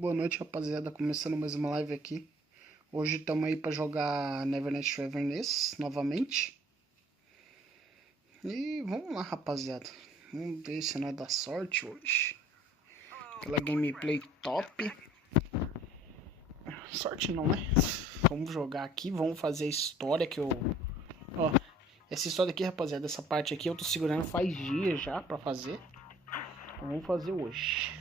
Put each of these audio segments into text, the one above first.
Boa noite, rapaziada. Começando mais uma live aqui. Hoje estamos aí para jogar Neverness ou Everness novamente. E vamos lá, rapaziada. Vamos ver se nós dá sorte hoje. Aquela gameplay top. Sorte não, né? Vamos jogar aqui. Vamos fazer a história que eu... Ó, essa história aqui, rapaziada, essa parte aqui eu tô segurando faz dias já para fazer. Então, vamos fazer hoje.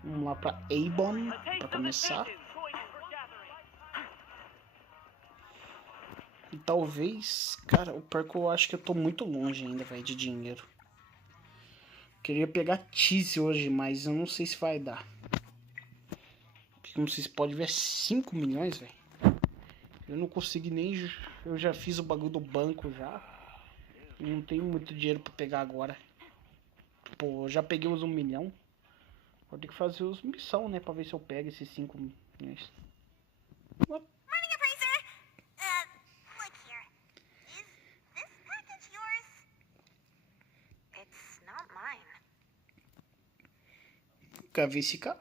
Vamos lá pra Avon para começar. E talvez, cara, o pior que eu acho que eu tô muito longe ainda, velho, de dinheiro. Queria pegar tease hoje, mas eu não sei se vai dar. Como vocês podem ver, 5 milhões, velho. Eu não consegui nem... Eu já fiz o bagulho do banco já. Não tenho muito dinheiro pra pegar agora. Pô, eu já peguei os 1 milhão. Vou ter que fazer os missão, né, pra ver se eu pego esses 5 milhões. What? Nunca vi esse cara.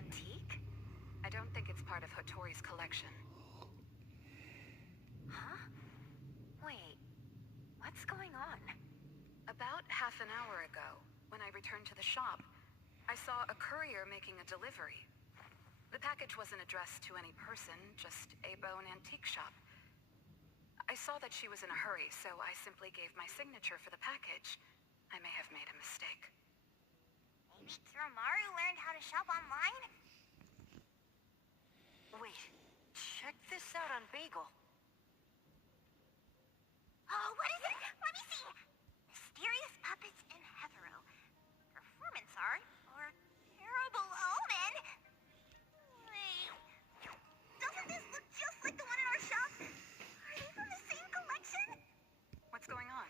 Antique? I don't think it's part of Hattori's collection. Huh? Wait, what's going on? About half an hour ago, when I returned to the shop, I saw a courier making a delivery. The package wasn't addressed to any person, just a bone antique shop. I saw that she was in a hurry, so I simply gave my signature for the package. I may have made a mistake. Maybe Kiromaru learned how to shop online? Wait, check this out on Bagel. Oh, what is it? Let me see. Mysterious puppets in hetero. Performance art or terrible omen? Wait, doesn't this look just like the one in our shop? Are they from the same collection? What's going on?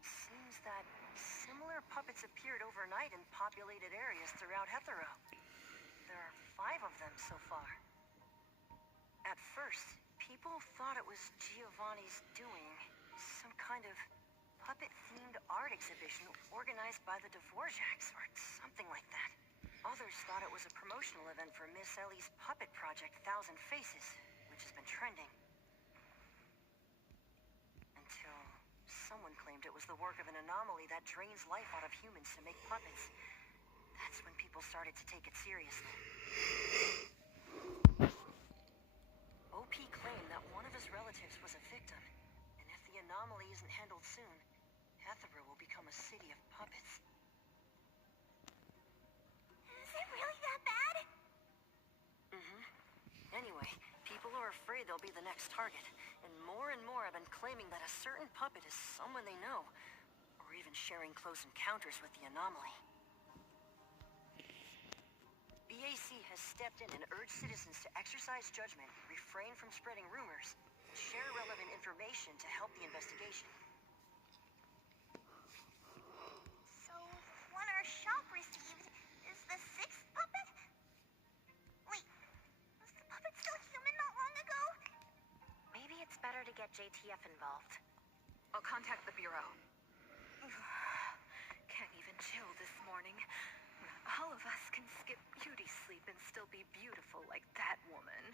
Seems that similar puppets appeared overnight in populated areas throughout Hetero. There are 5 of them so far. At first, people thought it was Giovanni's doing, some kind of puppet-themed art exhibition organized by the Dvorak's or something like that. Others thought it was a promotional event for Miss Ellie's puppet project, Thousand Faces, which has been trending. Until someone claimed it was the work of an anomaly that drains life out of humans to make puppets. That's when people started to take it seriously. OP claimed that one of his relatives was a victim, and if the anomaly isn't handled soon, Hetero will become a city of puppets. Is it really that bad? Anyway, people are afraid they'll be the next target, and more have been claiming that a certain puppet is someone they know, or even sharing close encounters with the anomaly. BAC has stepped in and urged citizens to exercise judgment, refrain from spreading rumors, and share relevant information to help the investigation. So, one our shop received is the 6th puppet? Wait, was the puppet still human not long ago? Maybe it's better to get JTF involved. I'll contact the bureau. Can't even chill this morning. All of us can skip beauty sleep and still be beautiful like that woman.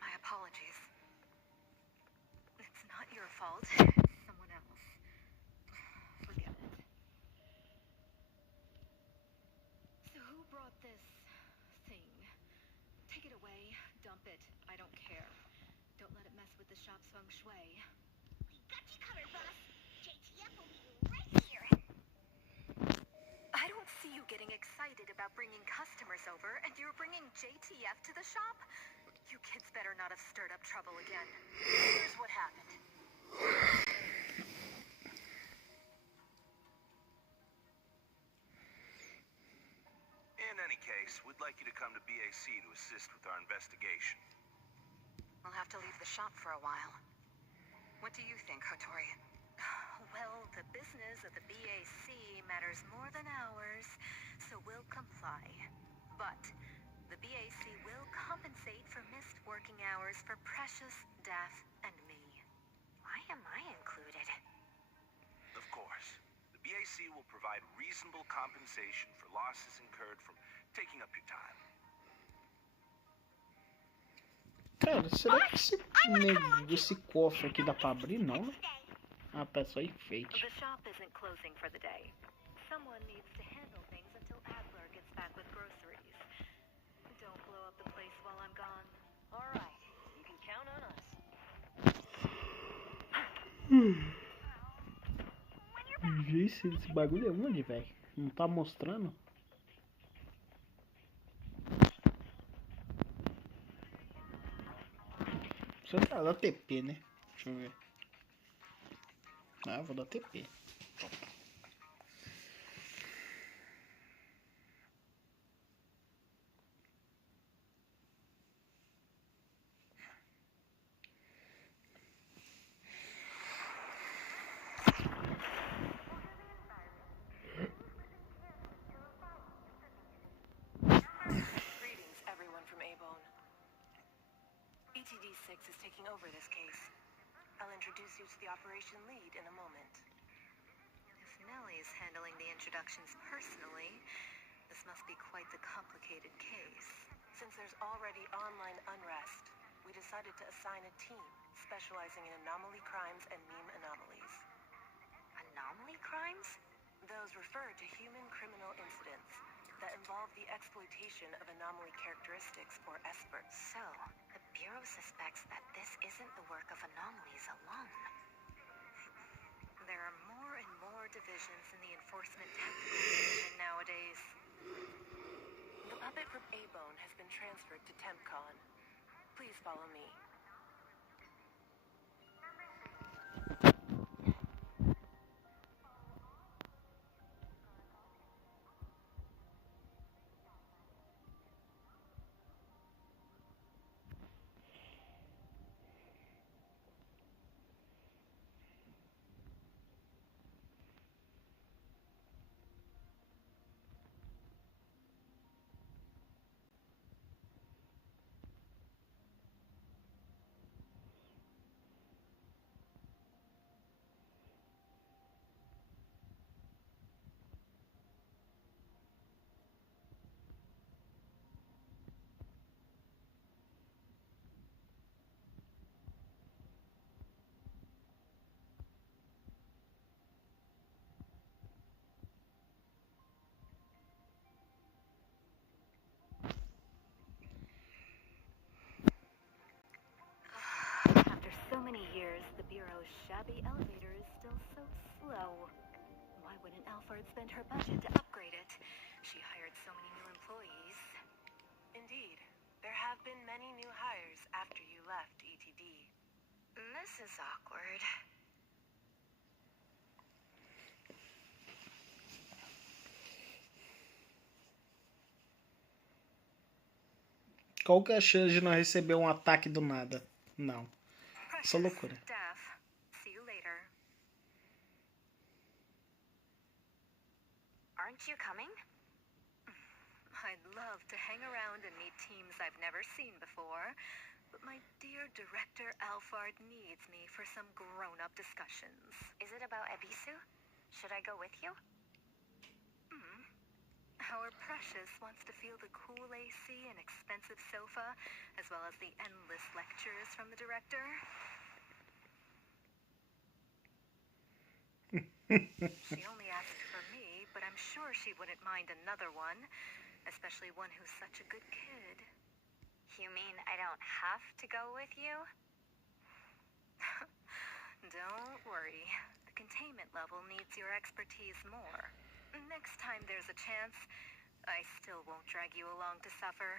My apologies. It's not your fault. It's someone else. Forget it. So who brought this thing? Take it away, dump it, I don't care. Don't let it mess with the shop's feng shui. We got you covered, boss. JTF will be right here. I don't see you getting excited about bringing customers over, and you're bringing JTF to the shop? You kids better not have stirred up trouble again. Here's what happened. In any case, case, we'd like you to come to BAC to assist with our investigation. I'll have to leave the shop for a while. What do you think, Hotori? Well, the business of the BAC matters more than ours, so we'll comply. But the BAC will compensate for missed working hours for Precious, Daff, and me. Why am I included? Of course. The BAC will provide reasonable compensation for losses incurred from taking up your time. Cara, será que esse cofre aqui dá pra abrir? Não, né? Ah, tá só enfeite. The shop isn't closing for the day. Someone needs to handle things until Adler gets back with groceries. Don't blow up the place while I'm gone. All right, you can count on us. Gente, esse bagulho é onde, velho? Não tá mostrando? Você tá da TP, né? Deixa eu ver. Ah, vou dar TP. Greetings, everyone from A-Bone. ETD-6 is taking over this case. I'll introduce you to the operation lead in a moment. If Nellie's handling the introductions personally, this must be quite the complicated case. Since there's already online unrest, we decided to assign a team specializing in anomaly crimes and meme anomalies. Anomaly crimes? Those refer to human criminal incidents that involve the exploitation of anomaly characteristics, or experts. So, the Bureau suspects that this isn't the work of anomalies alone. There are more and more divisions in the Enforcement Technical Division nowadays. The puppet from A-Bone has been transferred to TempCon. Please follow me. After so many years, the Bureau's shabby elevator is still so slow. Why wouldn't Alfred spend her budget to upgrade it? She hired so many new employees. Indeed, there have been many new hires after you left ETD. This is awkward. Qual que é a chance de não receber um ataque do nada? Não. Isso é loucura. Daff, see you later. Aren't you coming? I'd love to hang around and meet teams I've never seen before, but my dear director Alfard needs me for some grown-up discussions. Is it about Ebisu? Should I go with you? Our Precious wants to feel the cool AC and expensive sofa, as well as the endless lectures from the director. She only asked for me, but I'm sure she wouldn't mind another one, especially one who's such a good kid. You mean I don't have to go with you? Don't worry. The containment level needs your expertise more. Next time there's a chance, I still won't drag you along to suffer.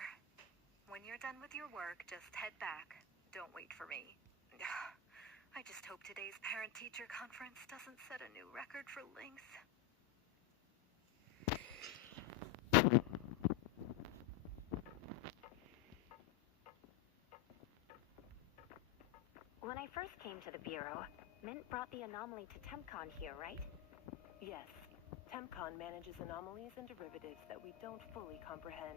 When you're done with your work, just head back. Don't wait for me. I just hope today's parent-teacher conference doesn't set a new record for length. first came to the Bureau, Mint brought the anomaly to TempCon here, right? Yes. TempCon manages anomalies and derivatives that we don't fully comprehend.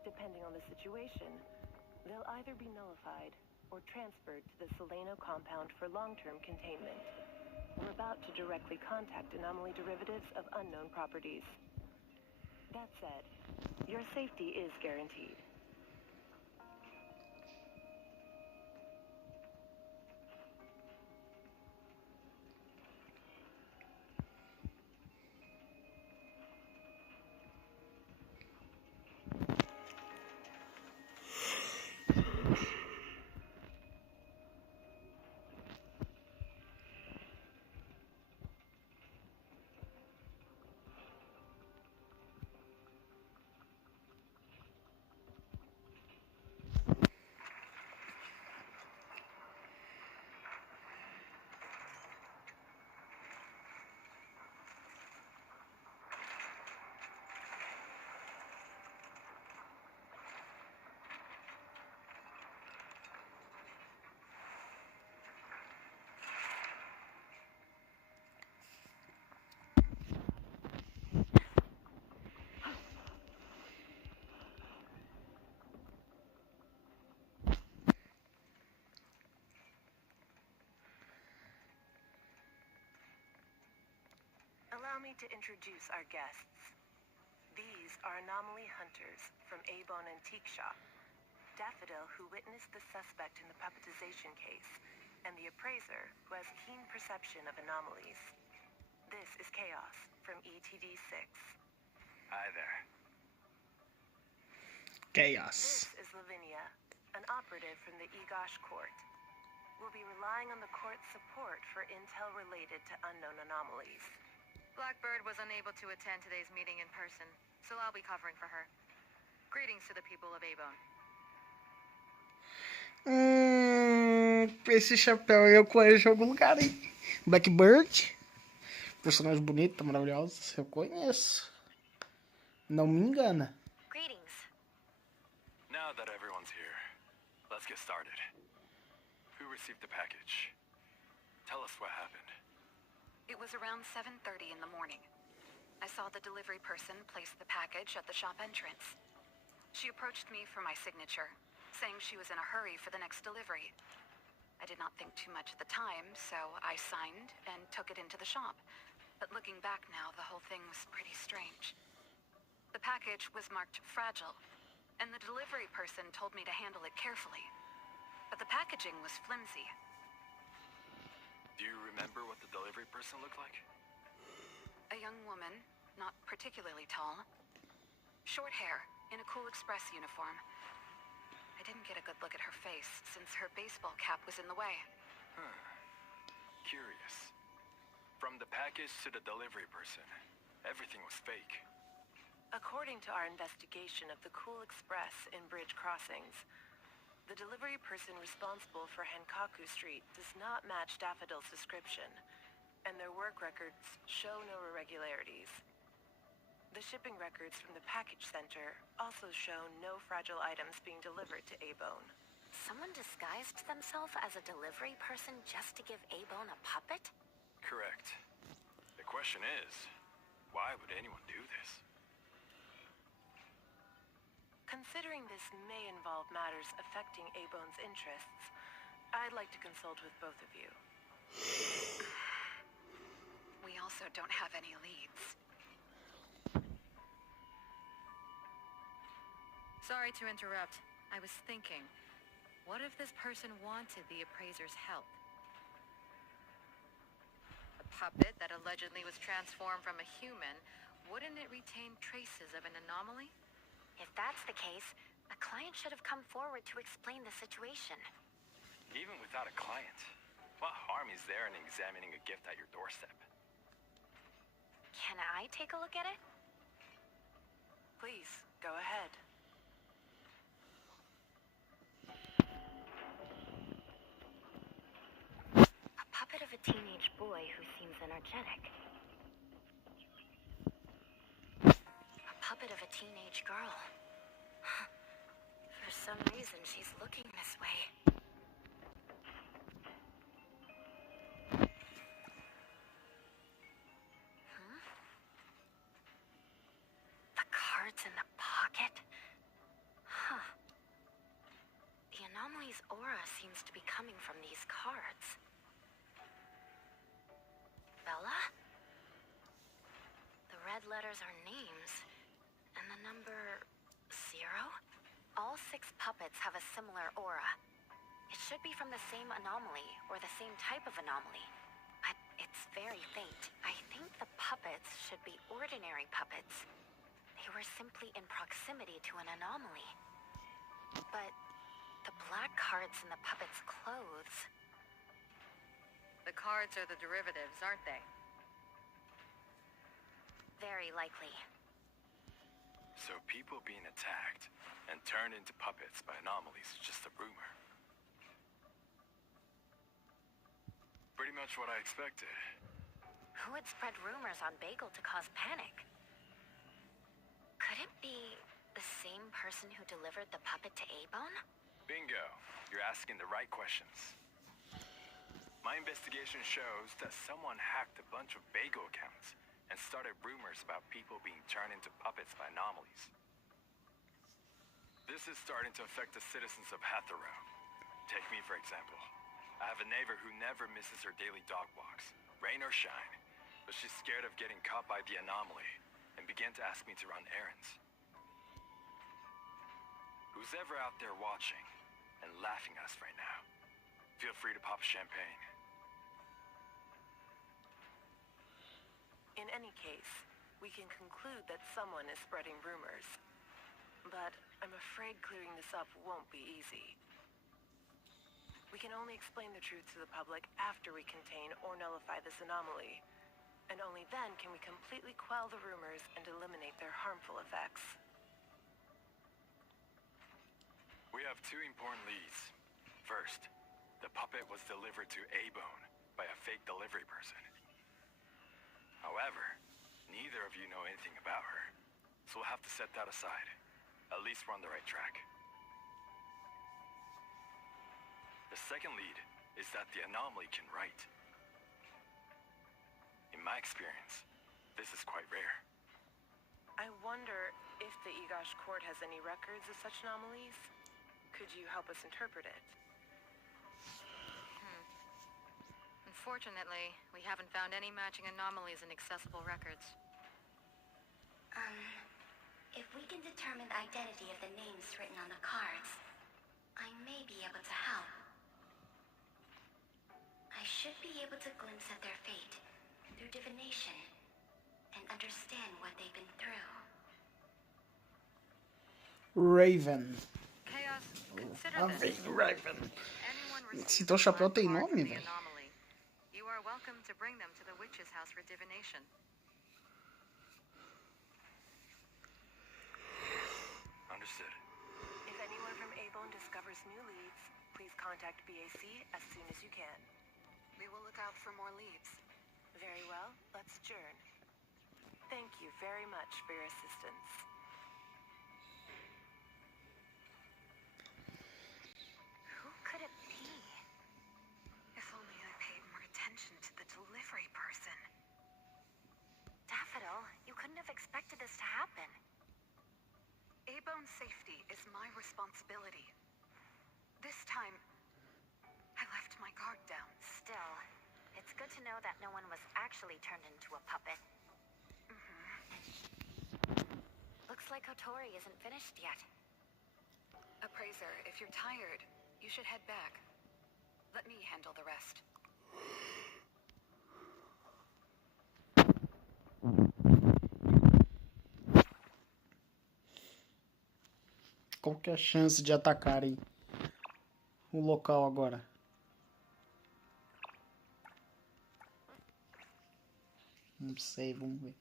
Depending on the situation, they'll either be nullified or transferred to the Seleno compound for long-term containment. We're about to directly contact anomaly derivatives of unknown properties. That said, your safety is guaranteed. Allow me to introduce our guests. These are anomaly hunters from Avon Antique Shop, Daffodil, who witnessed the suspect in the puppetization case, and the appraiser, who has keen perception of anomalies. This is Chaos from ETD-6. Hi there. Chaos. This is Lavinia, an operative from the Egosh Court. We'll be relying on the court's support for intel related to unknown anomalies. Blackbird was unable to attend today's meeting in person, so I'll be covering for her. Greetings to the people of Avon. Esse chapéu eu conheço em algum lugar, hein? Blackbird. Personagem bonita, maravilhosa. Eu conheço. Não me engana. Greetings. Now that everyone's here, let's get started. Who received the package? Tell us what happened. It was around 7:30 in the morning. I saw the delivery person place the package at the shop entrance. She approached me for my signature, saying she was in a hurry for the next delivery. I did not think too much at the time, so I signed and took it into the shop. But looking back now, the whole thing was pretty strange. The package was marked fragile, and the delivery person told me to handle it carefully. But the packaging was flimsy. Do you remember what the delivery person looked like? A young woman, not particularly tall. Short hair, in a Cool Express uniform. I didn't get a good look at her face, since her baseball cap was in the way. Curious. From the package to the delivery person, everything was fake. According to our investigation of the Cool Express in Bridge Crossings, the delivery person responsible for Henkaku Street does not match Daffodil's description, and their work records show no irregularities. The shipping records from the package center also show no fragile items being delivered to A-Bone. Someone disguised themselves as a delivery person just to give A-Bone a puppet? Correct. The question is, why would anyone do this? Considering this may involve matters affecting A-Bone's interests, I'd like to consult with both of you. We also don't have any leads. Sorry to interrupt. I was thinking, what if this person wanted the appraiser's help? A puppet that allegedly was transformed from a human, wouldn't it retain traces of an anomaly? If that's the case, a client should have come forward to explain the situation. Even without a client, what harm is there in examining a gift at your doorstep? Can I take a look at it? Please, go ahead. A puppet of a teenage boy who seems energetic. A puppet of a teenage girl. For some reason, she's looking this way. anomaly's aura seems to be coming from these cards. Bella? The red letters are names, and the number 0? All 6 puppets have a similar aura. It should be from the same anomaly, or the same type of anomaly. But it's very faint. I think the puppets should be ordinary puppets. They were simply in proximity to an anomaly. But the black cards in the puppets' clothes... The cards are the derivatives, aren't they? Very likely. So people being attacked and turned into puppets by anomalies is just a rumor. Pretty much what I expected. Who would spread rumors on Bagel to cause panic? Could it be the same person who delivered the puppet to A-Bone? Bingo. You're asking the right questions. My investigation shows that someone hacked a bunch of Bagel accounts and started rumors about people being turned into puppets by anomalies. This is starting to affect the citizens of Hatharo. Take me, for example. I have a neighbor who never misses her daily dog walks, rain or shine, but she's scared of getting caught by the anomaly and began to ask me to run errands. Who's ever out there watching and laughing at us right now, feel free to pop champagne. In any case, we can conclude that someone is spreading rumors. But I'm afraid clearing this up won't be easy. We can only explain the truth to the public after we contain or nullify this anomaly. And only then can we completely quell the rumors and eliminate their harmful effects. We have 2 important leads. First, the puppet was delivered to A-Bone by a fake delivery person. However, neither of you know anything about her, so we'll have to set that aside. At least we're on the right track. The second lead is that the anomaly can write. In my experience, this is quite rare. I wonder if the Egosh court has any records of such anomalies? Could you help us interpret it? Unfortunately, we haven't found any matching anomalies in accessible records. If we can determine the identity of the names written on the cards, I may be able to help. I should be able to glimpse at their fate through divination and understand what they've been through. Raven. Chaos, consider this. Raven. Anyone Esse teu chapéu tem nome, velho? You are welcome to bring them to the witch's house for divination. Understood. If anyone from A-Bone discovers new leads, please contact BAC as soon as you can. We will look out for more leads. Very well, let's adjourn. Thank you very much for your assistance. Who could it be? If only I paid more attention to the delivery person. Daffodil, you couldn't have expected this to happen. A-Bone's safety is my responsibility. This time, I left my guard down. Still, it's good to know that no one was actually turned into a puppet. Looks like Kotori isn't finished yet. Appraiser, if you're tired, you should head back. Let me handle the rest. Qual que é a chance de atacarem o local agora? Não sei, vamos ver.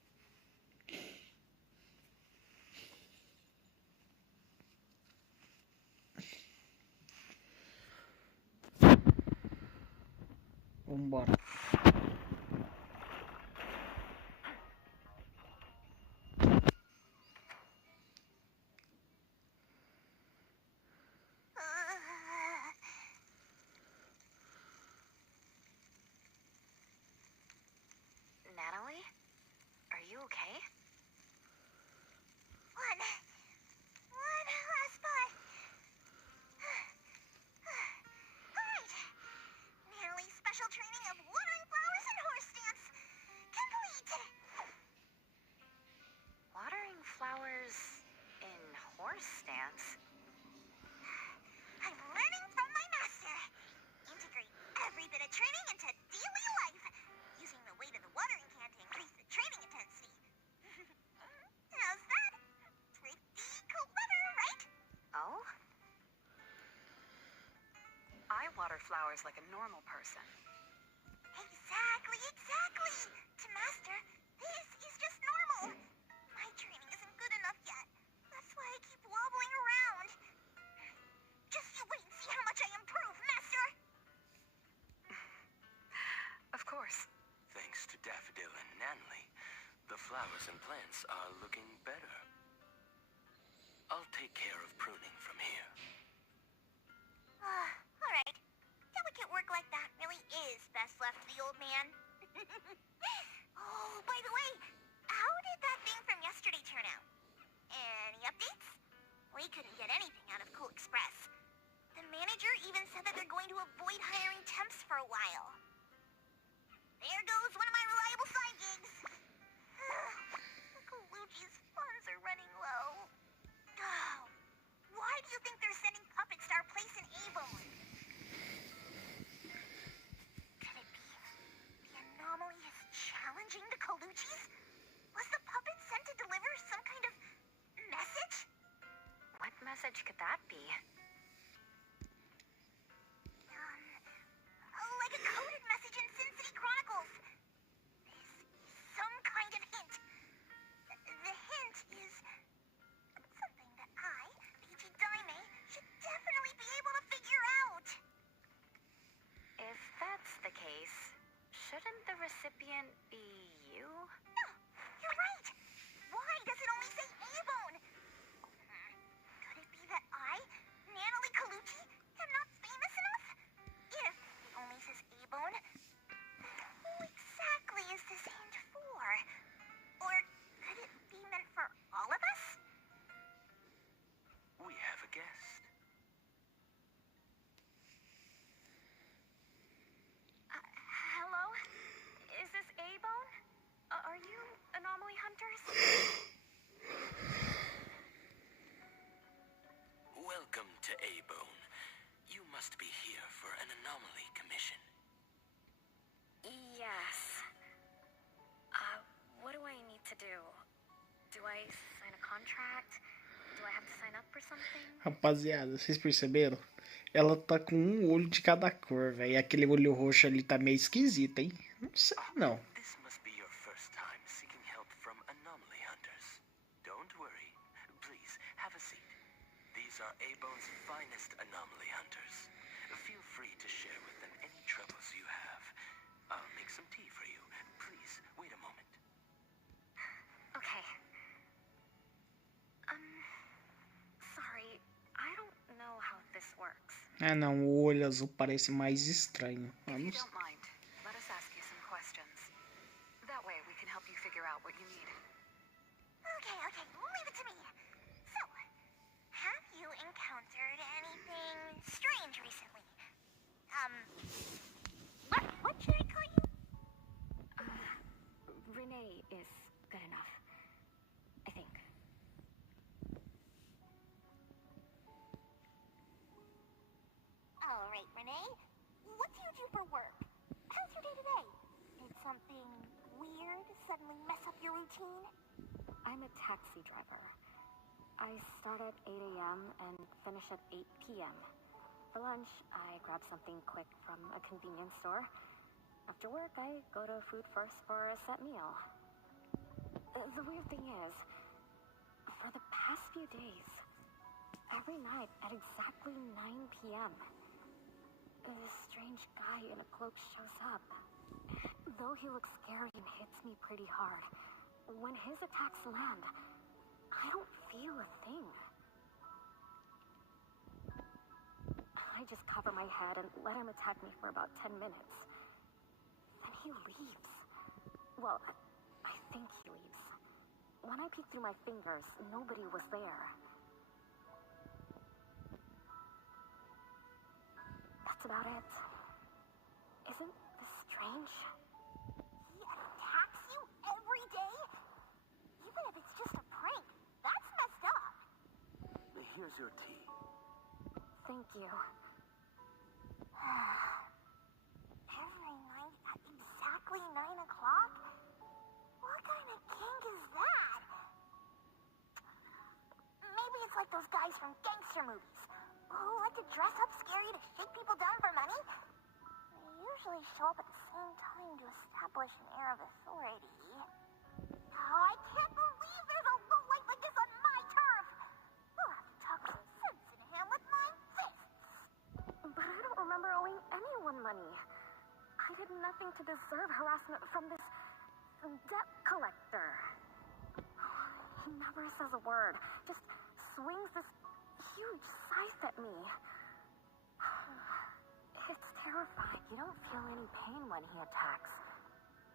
Vambora. Natalie? Are you okay? One last putt. water flowers like a normal person. Exactly. To Master, this is just normal. My training isn't good enough yet. That's why I keep wobbling around. Just you wait and see how much I improve, Master! Of course. Thanks to Daffodil and Nanley, the flowers and plants are looking better. I'll take care of pruning from here. Alright. Delicate work like that really is best left to the old man. Oh, by the way, how did that thing from yesterday turn out? Any updates? We couldn't get anything out of Cool Express. The manager even said that they're going to avoid hiring temps for a while. There goes one of my reliable side gigs. The Colucci's funds are running low. Oh, why do you think they're sending puppets to our place in Avon? Could it be the anomaly is challenging the Colucci's? Was the puppet sent to deliver some kind of message? What message could that be? Like a coded message in Sin City Chronicles. This is some kind of hint. The hint is something that I, Peachy Daime, should definitely be able to figure out. If that's the case, shouldn't the recipient be you? No, you're right. Why does it only say A-Bone? Could it be that I, Natalie Colucci, am not famous enough? If it only says A-Bone, who exactly is this hint for? Or could it be meant for all of us? We have a guest. Hello? Is this A-Bone? Are you anomaly hunters? Welcome to A-Bone. You must be here for an anomaly commission. Yes. What do I need to do? Do I sign a contract? Do I have to sign up for something? Rapaziada, vocês perceberam? Ela tá com um olho de cada cor, velho. E aquele olho roxo ali tá meio esquisito, hein? Não sei, não. This must be your first time seeking help from anomaly hunters. Don't worry. Please, have a seat. These are A-Bone's finest anomaly hunters. Feel free to share with them any troubles you have. I'll make some tea for you. Please, wait a moment. Okay. Sorry, I don't know how this works. Ah, não. O olho azul parece mais estranho. If you don't mind, let us ask you some questions. That way we can help you figure out what you need. Okay, leave it to me. So, have you encountered anything strange recently? What should I call you? Renee is good enough. I think. All right, Renee. What do you do for work? How's your day today? Did something weird suddenly mess up your routine? I'm a taxi driver. I start at 8 a.m. and finish at 8 p.m. For lunch, I grab something quick from a convenience store. After work, I go to Food First for a set meal. The weird thing is, for the past few days, every night at exactly 9 p.m., this strange guy in a cloak shows up. Though he looks scary and hits me pretty hard, when his attacks land, I don't feel a thing. I just cover my head and let him attack me for about 10 minutes. Then he leaves. Well, I think he leaves. When I peek through my fingers, nobody was there. That's about it. Isn't this strange? He attacks you every day? Even if it's just a prank, that's messed up. Here's your tea. Thank you. Every night at exactly 9 o'clock? What kind of kink is that? Maybe it's like those guys from gangster movies who like to dress up scary to shake people down for money? show up at the same time to establish an air of authority. Oh, I can't believe there's a lowlight like this on my turf! We'll have to talk some sense into him with my fists! But I don't remember owing anyone money. I did nothing to deserve harassment from this debt collector. He never says a word, just swings this huge scythe at me. It's terrifying. You don't feel any pain when he attacks.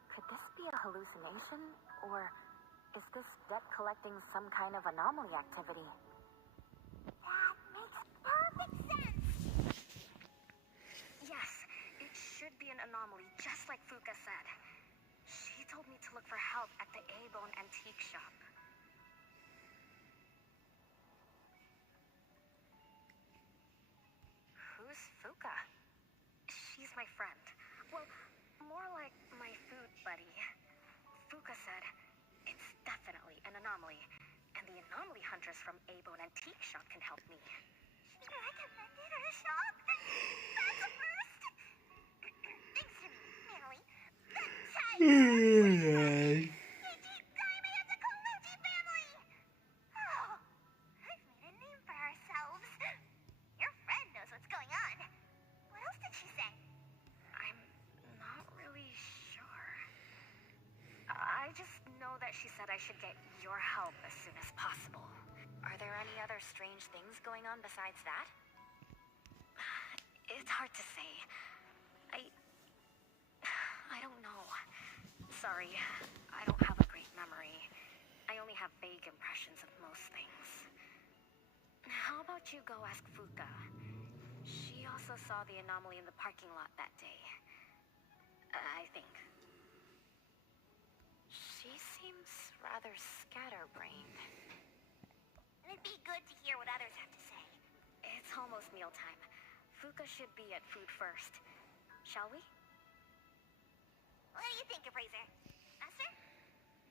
Could this be a hallucination? Or is this debt collecting some kind of anomaly activity? That makes perfect sense! Yes, it should be an anomaly, just like Fuka said. She told me to look for help at the A-Bone antique shop. Who's Fuka? She's my friend. Well, more like my food buddy. Fuka said it's definitely an anomaly, and the anomaly hunters from A-Bone antique shop can help me. She recommended her shop? That's a first! Thanks to me, Natalie. The tiger! Oh, I've made a name for ourselves. Your friend knows what's going on. What else did she say? I'm not really sure. I just know that she said I should get your help as soon as possible. Are there any other strange things going on besides that? It's hard to say. I don't know. Sorry, I don't have a great memory. I only have vague impressions of most things. How about you go ask Fuka? She also saw the anomaly in the parking lot that day. I think. She seems rather scatterbrained. It'd be good to hear what others have to say. It's almost mealtime. Fuka should be at food first. Shall we? What do you think, Appraiser? Master?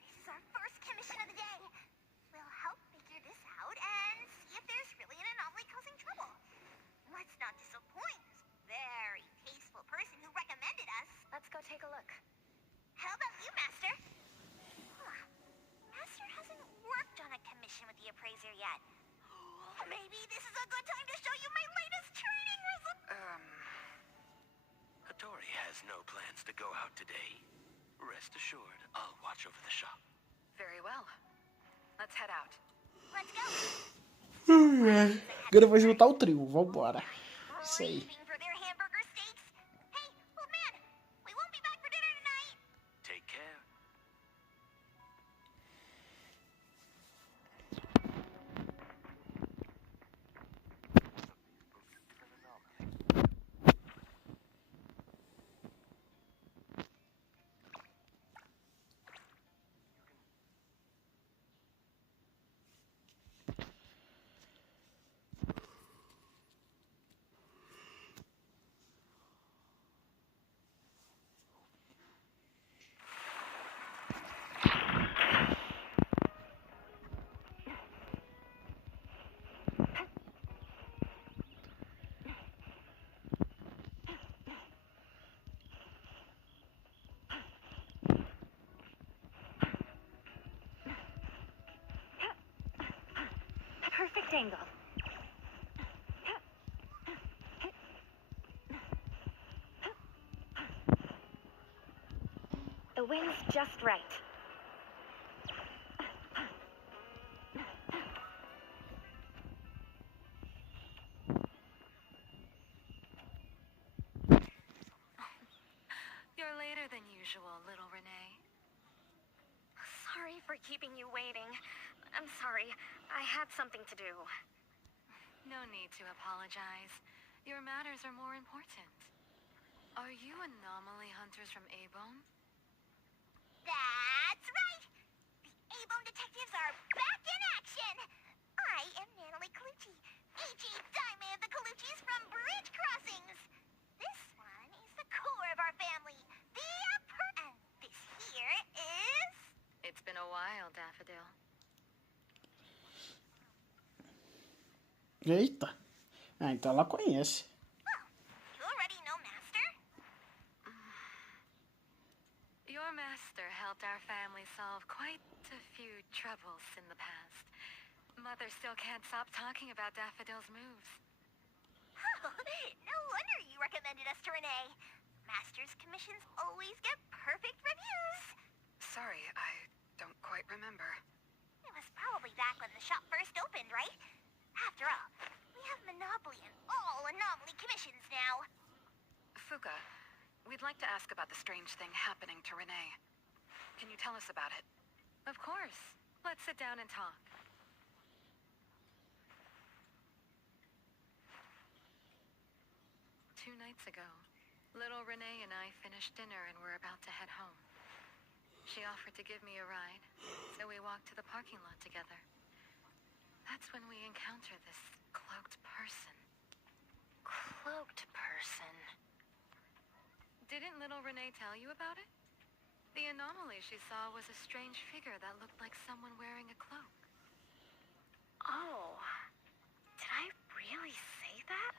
This is our first commission of the day. We'll help figure this out and see if there's really an anomaly causing trouble. Let's not disappoint this very tasteful person who recommended us. Let's go take a look. How about you, Master? Huh. Master hasn't worked on a commission with the Appraiser yet. Maybe this is a good time to show you my latest training result. Hattori has no plans to go out today. Rest assured, I'll watch over the shop. Very well. Let's head out. Let's go. Agora vai juntar o trio, vambora. Isso aí. Craving for their hamburger steaks. Hey, old man, we won't be back for dinner tonight. Take care. Perfect angle. The wind's just right. You're later than usual, little Renee. Sorry for keeping you waiting. I'm sorry. I had something to do. No need to apologize. Your matters are more important. Are you anomaly hunters from A-Bone? That's right. The A-Bone detectives are back in action. I am Natalie Colucci, A.G. Diamond of the Coluccis from Bridge Crossings. This one is the core of our family, the and this here is... It's been a while, Daffodil. Eita. Ah, então ela conhece. Well, you already know, Master. Master helped our family solve quite a few troubles in the past. Mother still can't stop talking about Daffodil's moves. Oh, no wonder you recommended us to Renee. Master's commissions always get perfect reviews. Sorry, I don't quite remember. It was probably back when the shop first opened, right? After all, we have monopoly on all anomaly commissions now. Fuka, we'd like to ask about the strange thing happening to Renee. Can you tell us about it? Of course. Let's sit down and talk. 2 nights ago, little Renee and I finished dinner and were about to head home. She offered to give me a ride, so we walked to the parking lot together. That's when we encountered this cloaked person. Cloaked person. Didn't little Renee tell you about it? The anomaly she saw was a strange figure that looked like someone wearing a cloak. Oh, did I really say that?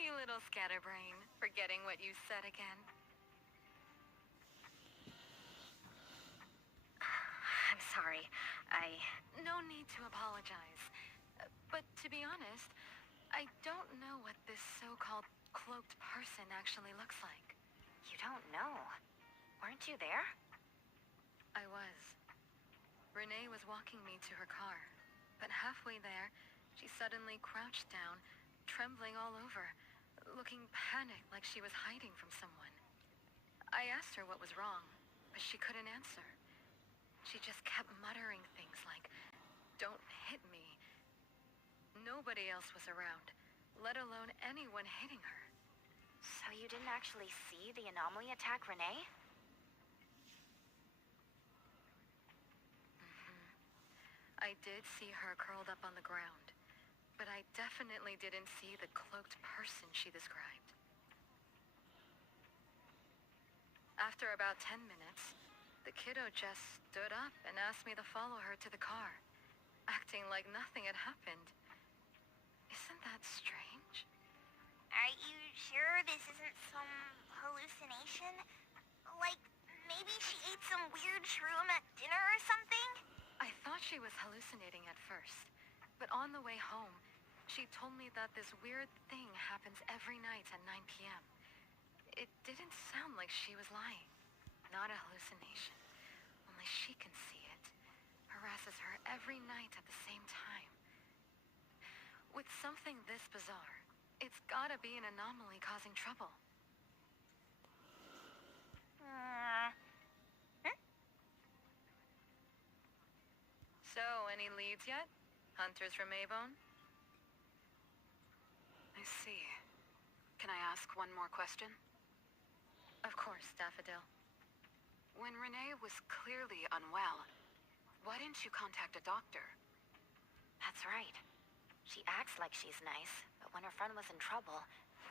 You little scatterbrain, forgetting what you said again. I'm sorry. No need to apologize. But to be honest, I don't know what this so-called cloaked person actually looks like. You don't know. Weren't you there? I was. Renee was walking me to her car, but halfway there, she suddenly crouched down, trembling all over, looking panicked like she was hiding from someone. I asked her what was wrong, but she couldn't answer. She just kept muttering things like, "Don't hit me." Nobody else was around, let alone anyone hitting her. So you didn't actually see the anomaly attack Renee? I did see her curled up on the ground, but I definitely didn't see the cloaked person she described. After about 10 minutes, the kiddo just stood up and asked me to follow her to the car, acting like nothing had happened. Isn't that strange? Are you sure this isn't some hallucination? Like, maybe she ate some weird shroom at dinner or something? I thought she was hallucinating at first, but on the way home, she told me that this weird thing happens every night at 9 p.m. It didn't sound like she was lying. Not a hallucination. Only she can see it. Harasses her every night at the same time. With something this bizarre, it's gotta be an anomaly causing trouble. So, any leads yet? Hunters from Avon? I see. Can I ask one more question? Of course, Daffodil. When Renee was clearly unwell, why didn't you contact a doctor? That's right. She acts like she's nice, but when her friend was in trouble,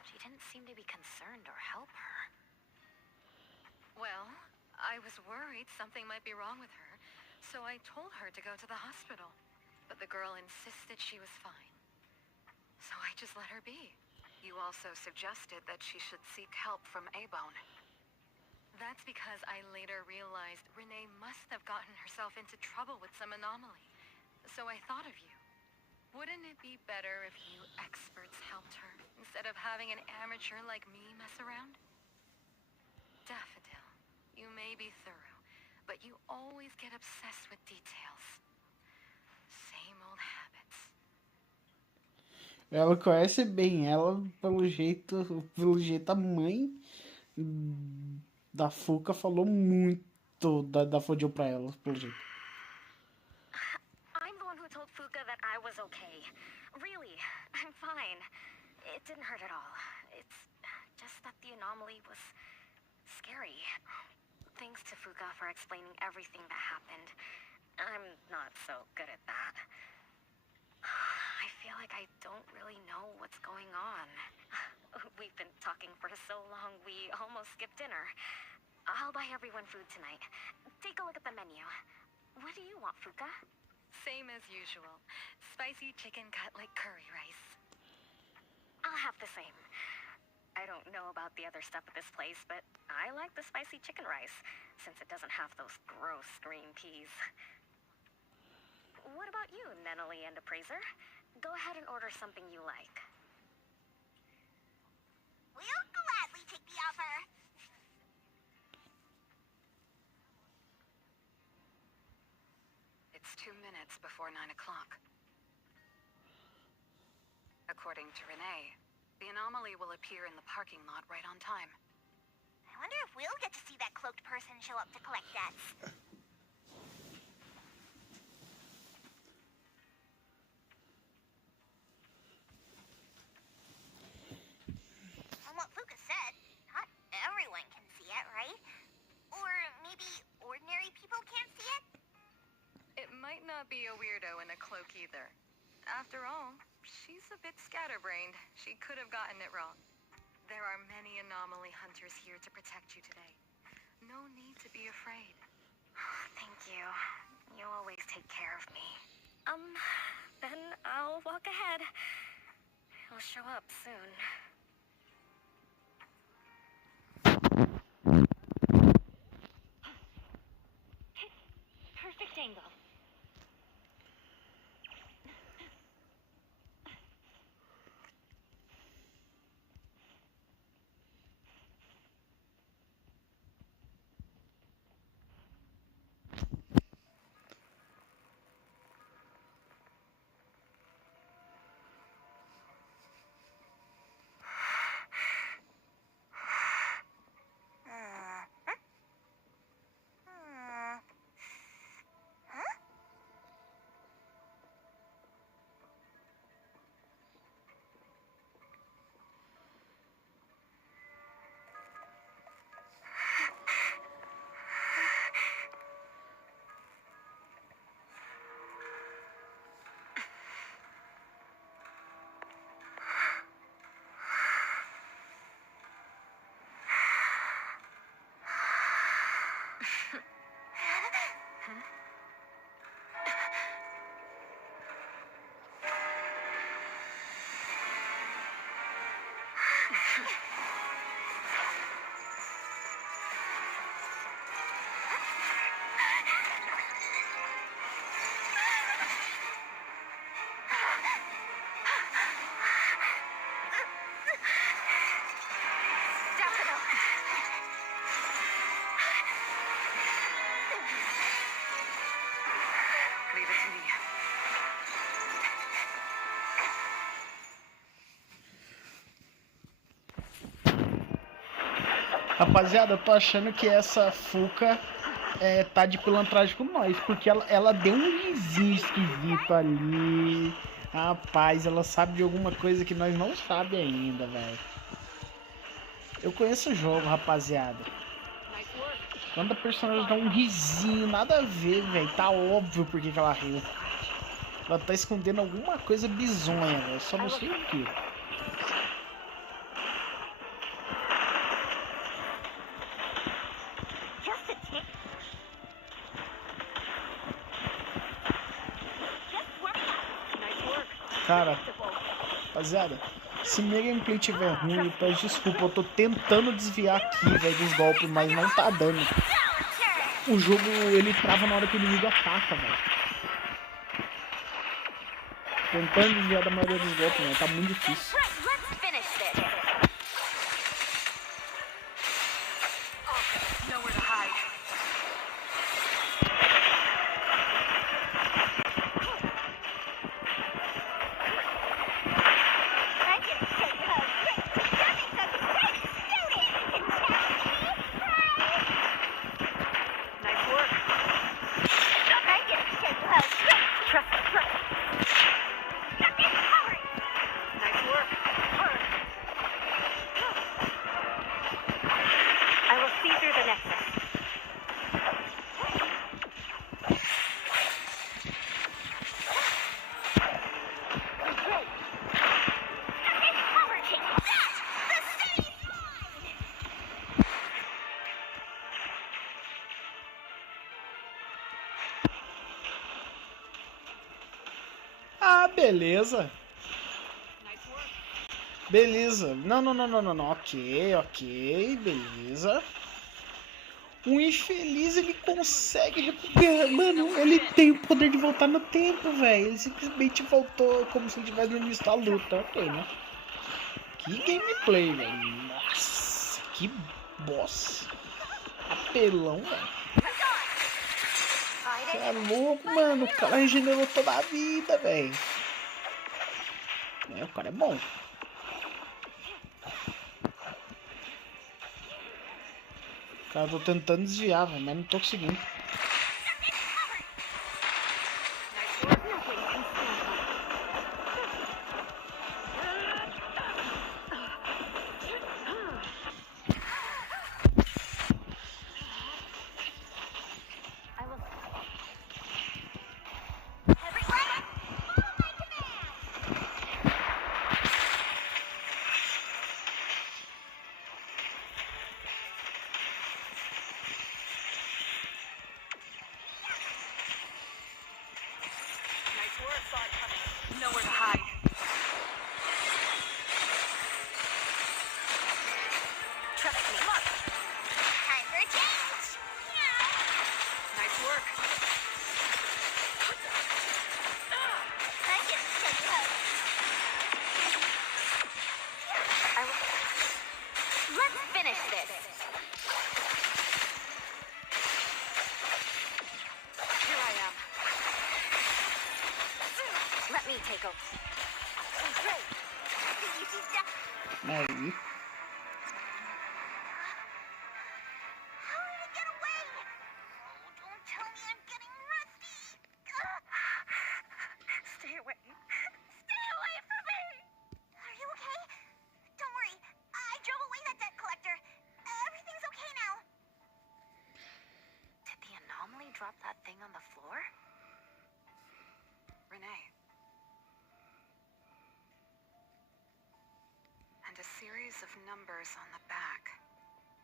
she didn't seem to be concerned or help her. Well, I was worried something might be wrong with her, so I told her to go to the hospital. But the girl insisted she was fine. So I just let her be. You also suggested that she should seek help from A-Bone. That's because I later realized Renee must have gotten herself into trouble with some anomaly. So I thought of you. Wouldn't it be better if you experts helped her, instead of having an amateur like me mess around? Daffodil, you may be thorough, but you always get obsessed with details. Same old habits. Ela conhece bem ela, pelo jeito a mãe da Fuka falou muito da Fodil pra ela, pelo jeito. I'm the one who told Fuka that I was okay. Really, I'm fine. It didn't hurt at all. It's just that the anomaly was scary. Thanks to Fuka for explaining everything that happened. I'm not so good at that. I feel like I don't really know what's going on. We've been talking for so long, we almost skipped dinner. I'll buy everyone food tonight. Take a look at the menu. What do you want, Fuka? Same as usual. Spicy chicken cutlet curry rice. I'll have the same. I don't don't know about the other stuff at this place, but I like the spicy chicken rice, since it doesn't have those gross green peas. What about you, Nenali and Appraiser? Go ahead and order something you like. We'll gladly take the offer. It's 2 minutes before 9 o'clock. According to Renee, the anomaly will appear in the parking lot right on time. I wonder if we'll get to see that cloaked person show up to collect debts. From what Fuka said, not everyone can see it, right? Or maybe ordinary people can't see it? It might not be a weirdo in a cloak either. After all, she's a bit scatterbrained. She could have gotten it wrong. There are many anomaly hunters here to protect you today. No need to be afraid. Thank you. You always take care of me. Then I'll walk ahead. He'll show up soon. Perfect angle. Rapaziada, eu tô achando que essa Fuka tá de pilantragem com nós, porque ela deu um risinho esquisito ali. Rapaz, ela sabe de alguma coisa que nós não sabemos ainda, velho. Eu conheço o jogo, rapaziada. Quando a personagem dá um risinho, nada a ver, velho. Tá óbvio porque que ela riu. Ela tá escondendo alguma coisa bizonha, velho. Só não sei o que. Cara, rapaziada, se minha gameplay tiver ruim, eu peço desculpa, eu tô tentando desviar aqui, velho, dos golpes, mas não tá dando. O jogo, ele trava na hora que o inimigo ataca, velho. Tentando desviar da maioria dos golpes, velho, tá muito difícil. Ah, beleza. Beleza. Não, não, não, não, não, não. Ok, ok, beleza. O infeliz, ele consegue recuperar. Mano, ele tem o poder de voltar no tempo, velho. Ele simplesmente voltou como se ele estivesse no início da luta. Ok, né? Que gameplay, velho. Nossa, que boss. Apelão, velho. Você é louco, mano. O cara regenerou toda a vida, velho. É, o cara é bom. Cara, eu tô tentando desviar, velho, mas não tô conseguindo. Nowhere to hide. Trust me. Time for a change. Nice work. I can tell you how. Let's finish this. Here I am. Let me take over. Great. You see that? Aí. How did it get away? Oh, don't tell me I'm getting rusty. Stay away. Stay away from me. Are you okay? Don't worry. I drove away that debt collector. Everything's okay now. Did the anomaly drop that thing on the floor? Renee. And a series of numbers on the back.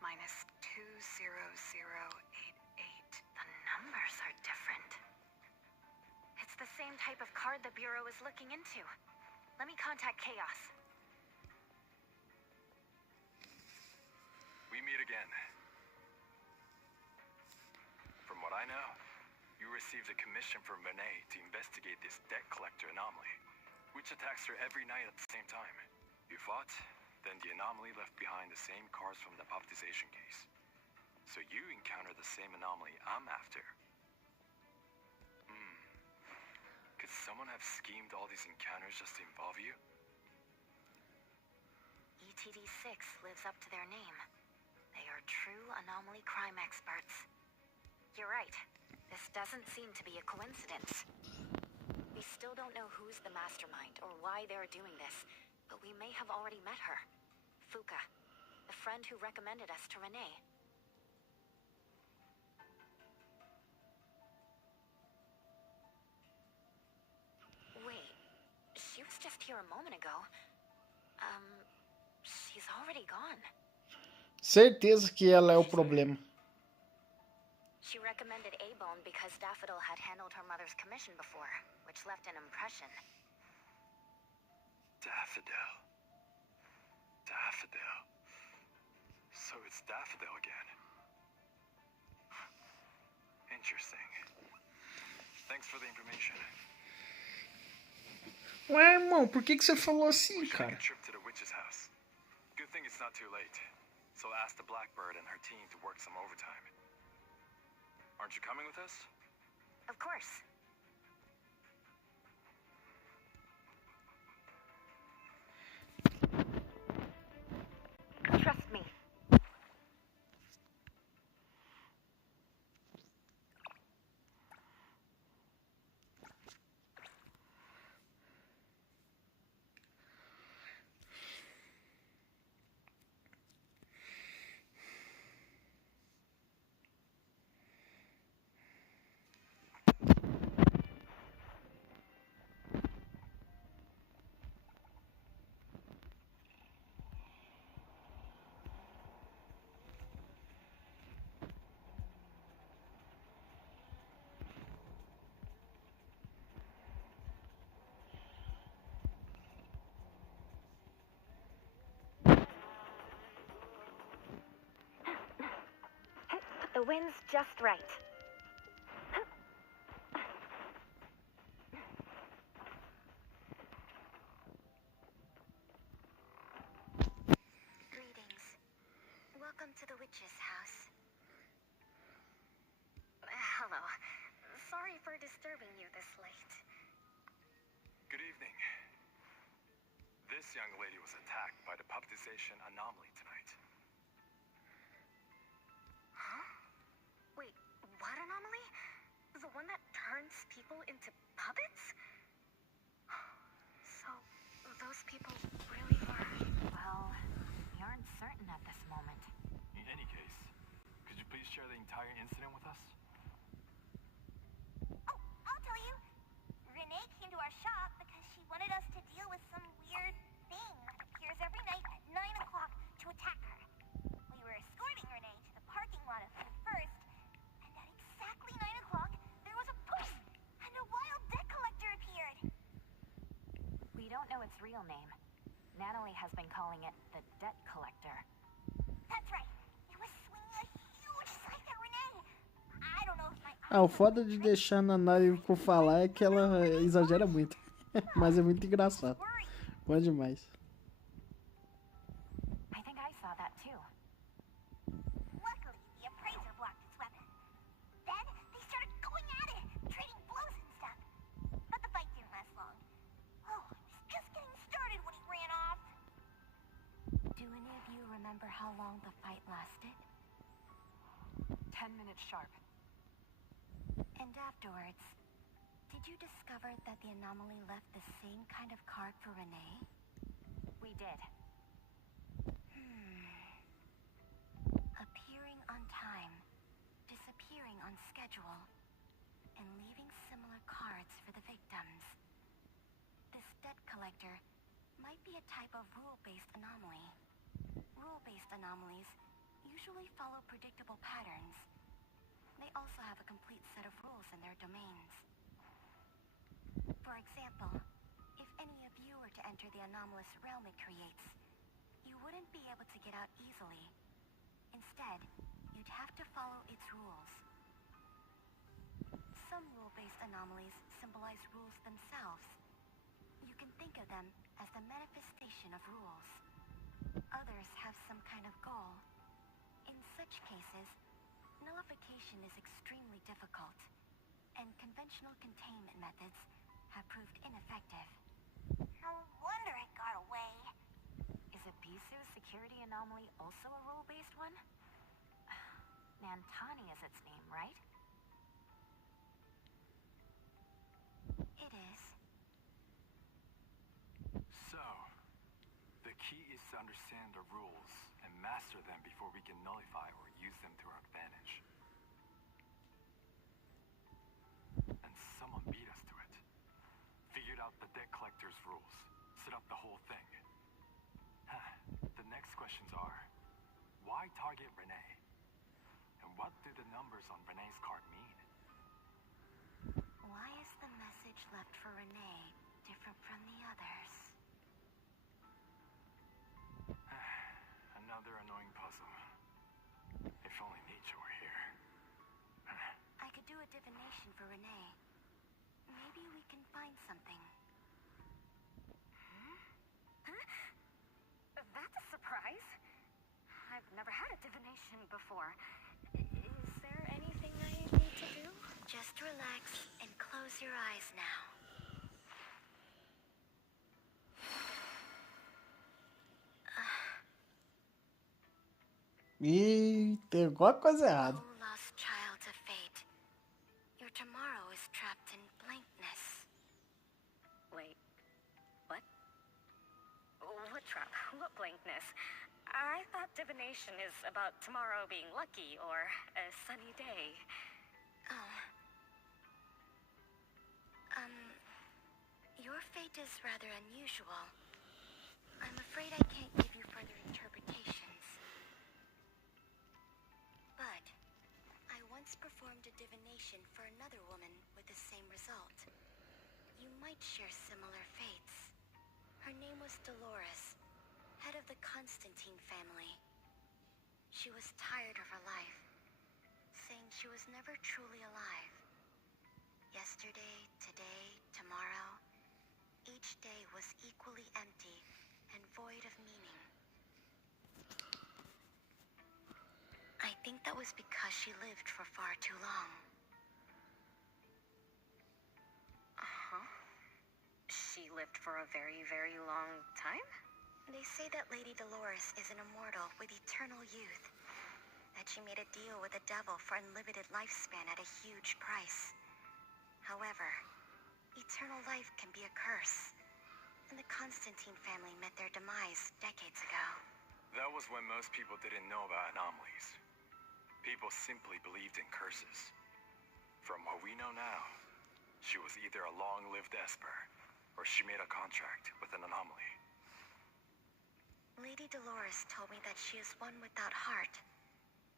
-20088. The numbers are different. It's the same type of card the Bureau is looking into. Let me contact Chaos. We meet again. From what I know, you received a commission from Renee to investigate this debt collector anomaly, which attacks her every night at the same time. You fought, then the anomaly left behind the same cards from the baptization case. So you encountered the same anomaly I'm after. Could someone have schemed all these encounters just to involve you? ETD6 lives up to their name. They are true anomaly crime experts. You're right. This doesn't seem to be a coincidence. We still don't know who's the mastermind or why they're doing this, but we may have already met her. Fuka, the friend who recommended us to Renee. Wait, she was just here a moment ago. She's already gone. Certeza que ela é o problema. She recommended A-Bone because Daffodil had handled her mother's commission before, which left an impression. Daffodil. Daffodil. So it's Daffodil again. Interesting. Thanks for the information. Ué, irmão, por que você falou assim, We should cara? take a trip to the witch's house. Good thing it's not too late. So I'll ask the Blackbird and her team to work some overtime. Aren't you coming with us? Of course. Trust me. wind's just right. Greetings. Welcome to the witch's house. Hello. Sorry for disturbing you this late. Good evening. This young lady was attacked by the puppetization anomaly tonight. Huh? Wait, what anomaly? The one that turns people into puppets? So, those people really were... Well, we aren't certain at this moment. In any case, could you please share the entire incident with us? Oh, I'll tell you. Renee came to our shop because she wanted us to deal with some weird thing that appears every night at 9 o'clock to attack her. We were escorting Renee to the parking lot of Food First, and at exactly 9 o'clock, there was a poof, and a wild debt collector appeared. We don't know its real name. Natalie has been calling it the debt collector. That's right. It was swinging a huge scythe at Renee. I don't know if my Ah, o foda de deixar a Nari por falar é que ela exagera muito. Mas é muito engraçado. worried. Bom demais. I think I saw that too. Luckily, the appraiser blocked its weapon. Then they started going at it, trading blows and stuff. But the fight didn't last long. Oh, it was just getting started when he ran off. Do any of you remember how long the fight lasted? 10 minutes sharp. And afterwards, did you discover that the anomaly left the same kind of card for Renee? We did. Appearing on time, disappearing on schedule, and leaving similar cards for the victims. This debt collector might be a type of rule-based anomaly. Rule-based anomalies usually follow predictable patterns. They also have a complete set of rules in their domains. For example, if any of you were to enter the anomalous realm it creates, you wouldn't be able to get out easily. Instead, you'd have to follow its rules. Some rule-based anomalies symbolize rules themselves. You can think of them as the manifestation of rules. Others have some kind of goal. In such cases, nullification is extremely difficult, and conventional containment methods have proved ineffective. No wonder it got away. Is a Bisu's security anomaly also a rule-based one? Nantani is its name, right? It is. So, the key is to understand the rules and master them before we can nullify or use them to our advantage. And someone beat us to it. Figured out the debt collector's rules. Set up the whole thing. The next questions are, why target Renee? And what do the numbers on Renee's card mean? Why is the message left for Renee different from the others? Another annoying puzzle. If only nature were here. I could do a divination for Renee. Maybe we can find something. That's a surprise. I've never had a divination before. Is there anything I need to do? Just relax and close your eyes now. Ih, tem alguma coisa errada. Oh, lost child of fate. Your tomorrow is trapped in blankness. Wait, what? What trap? What blankness? I thought divination is about tomorrow being lucky or a sunny day. Oh. Your fate is rather unusual. I'm afraid I can't give you further interpretations. But I once performed a divination for another woman with the same result. You might share similar fates. Her name was Dolores, head of the Constantine family. She was tired of her life, saying she was never truly alive. Yesterday, today, tomorrow, each day was equally empty and void of meaning. I think that was because she lived for far too long. Uh-huh. She lived for a very, very long time? They say that Lady Dolores is an immortal with eternal youth. That she made a deal with the devil for unlimited lifespan at a huge price. However, eternal life can be a curse. And the Constantine family met their demise decades ago. That was when most people didn't know about anomalies. People simply believed in curses. From what we know now, she was either a long-lived esper, or she made a contract with an anomaly. Lady Dolores told me that she is one without heart,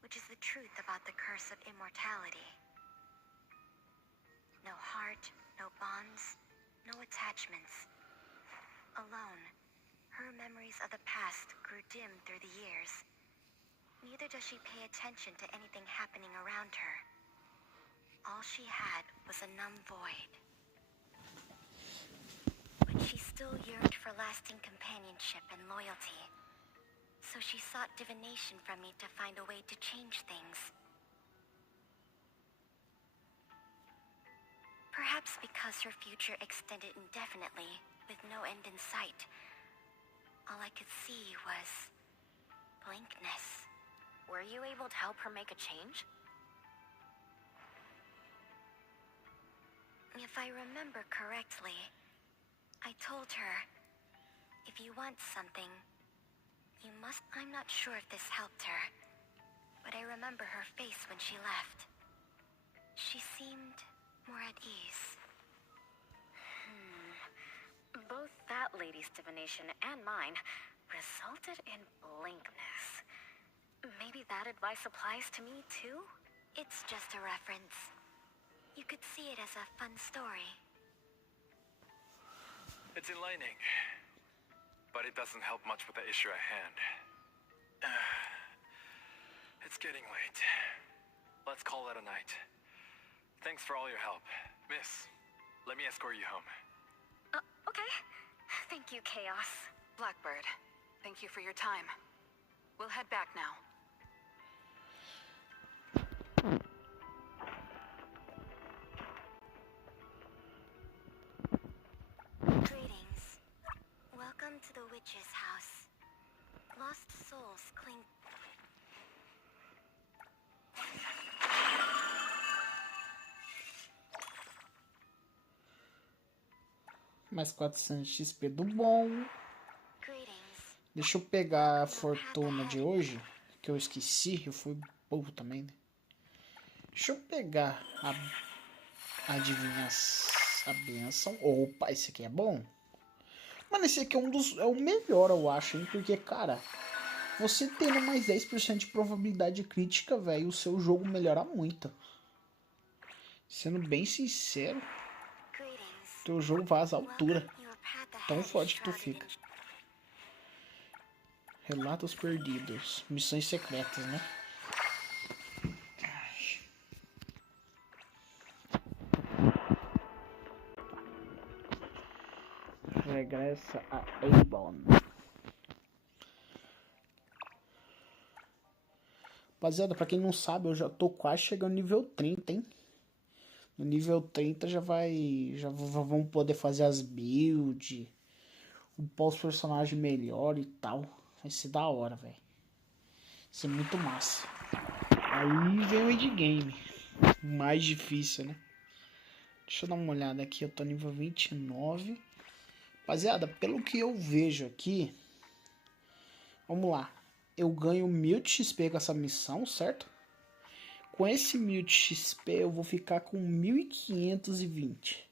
which is the truth about the curse of immortality. No heart, no bonds, no attachments. Alone, her memories of the past grew dim through the years. Neither does she pay attention to anything happening around her. All she had was a numb void. But she still yearned for lasting companionship and loyalty. So she sought divination from me to find a way to change things. Perhaps because her future extended indefinitely, with no end in sight. All I could see was blankness. Were you able to help her make a change? If I remember correctly, I told her, if you want something, you must... I'm not sure if this helped her, but I remember her face when she left. She seemed more at ease. Both that lady's divination and mine resulted in blankness. Maybe that advice applies to me too? It's just a reference. You could see it as a fun story. It's enlightening, but it doesn't help much with the issue at hand. It's getting late. Let's call it a night. Thanks for all your help. Miss, let me escort you home. Okay. Thank you, Chaos. Blackbird, thank you for your time. We'll head back now. Greetings. Welcome to the witch's house. Lost souls cling... Mais 400 XP do bom. Deixa eu pegar a fortuna de hoje, que eu esqueci, eu fui burro também, né? Deixa eu pegar a a benção. Opa, esse aqui é bom. Mano, esse aqui é é o melhor, eu acho, hein? Porque, cara, você tendo mais 10% de probabilidade crítica, velho, o seu jogo melhora muito. Sendo bem sincero, teu jogo vaza a altura. Tão forte que tu fica. Relatos perdidos. Missões secretas, né? Regressa a Avon. Rapaziada, pra quem não sabe, eu já tô quase chegando no nível 30, hein? No nível 30 já vamos poder fazer as builds, upar os personagens melhor e tal. Vai ser da hora, velho. Vai ser muito massa. Aí vem o endgame. Mais difícil, né? Deixa eu dar uma olhada aqui. Eu tô nível 29. Rapaziada, pelo que eu vejo aqui... Vamos lá. Eu ganho 1000 de XP com essa missão, certo? Com esse 1000 de XP eu vou ficar com 1520.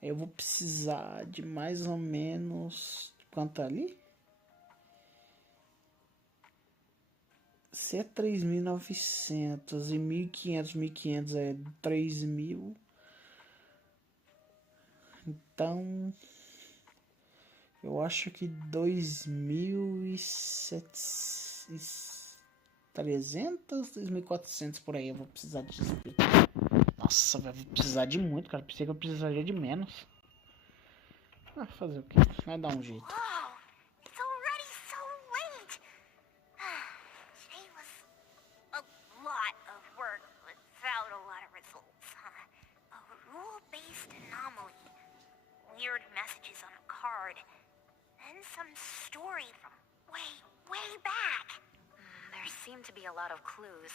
Aí eu vou precisar de mais ou menos... Quanto ali? Se é 3.900 e 1.500 é 3.000. Então... Eu acho que 2.700... 2.300, 2.400 por aí. Eu vou precisar de XP. Nossa, vou precisar de muito, cara. Pensei que eu precisaria de menos. Ah, fazer o quê? Vai dar um jeito. Wow, it's already so late. Today was a lot of work without a lot of results. A rule-based anomaly, weird messages on a card, and some story from way back. There seem to be a lot of clues,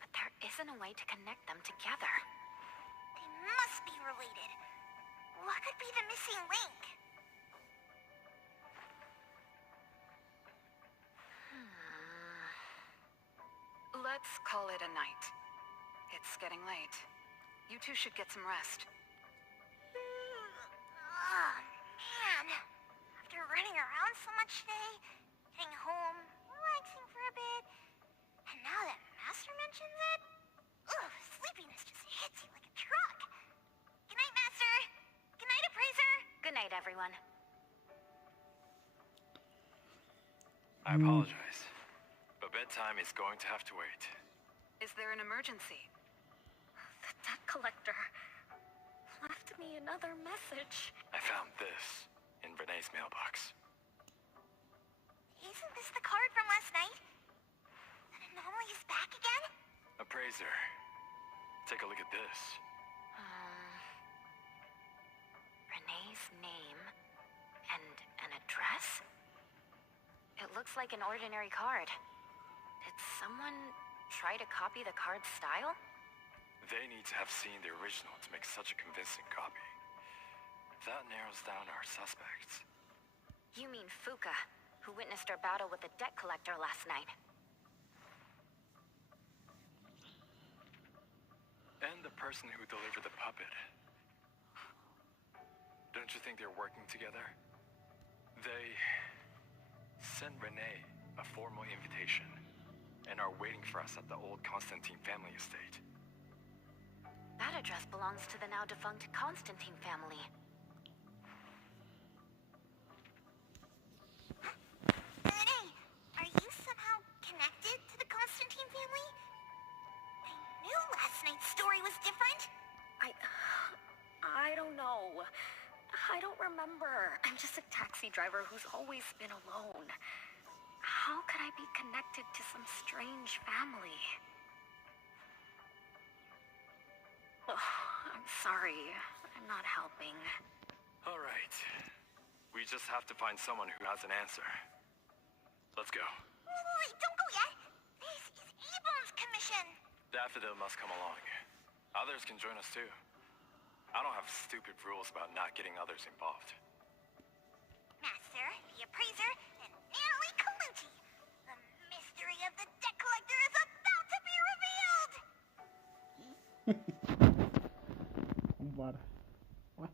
but there isn't a way to connect them together. They must be related. What could be the missing link? Let's call it a night. It's getting late. You two should get some rest. Oh, man. After running around so much today, getting home, relaxing for a bit, and now that Master mentions it, sleepiness just hits you like a truck. Good night, Master. Good night, Appraiser. Good night, everyone. I apologize, but bedtime is going to have to wait. Is there an emergency? The debt collector left me another message. I found this in Renee's mailbox. Isn't this the card from last night? That anomaly is back again? Appraiser, take a look at this. Renee's name and an address? It looks like an ordinary card. Did someone try to copy the card's style? They need to have seen the original to make such a convincing copy. That narrows down our suspects. You mean Fuka, who witnessed our battle with the debt collector last night. And the person who delivered the puppet. Don't you think they're working together? They sent Renee a formal invitation and are waiting for us at the old Constantine family estate. That address belongs to the now defunct Constantine family. Renee, are you somehow connected to the Constantine family? I knew last night's story was different. I don't know. I don't remember. I'm just a taxi driver who's always been alone. How could I be connected to some strange family? Oh, I'm sorry. I'm not helping. All right. We just have to find someone who has an answer. Let's go. Wait, don't go yet. This is Abel's commission. Daffodil must come along. Others can join us too. I don't have stupid rules about not getting others involved. Master, the Appraiser, and nearly Kaluchi. The mystery of the debt collector is about to be revealed! Vambora. Ué?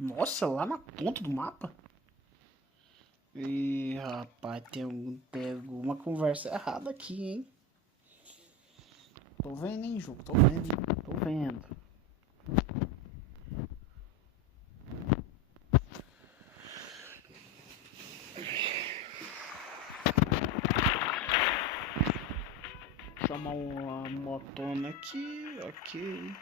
Nossa, lá na ponta do mapa? Ih, rapaz, pegou uma conversa errada aqui, hein? Tô vendo, hein, jogo? Tô vendo. Chamar uma motona aqui, ok.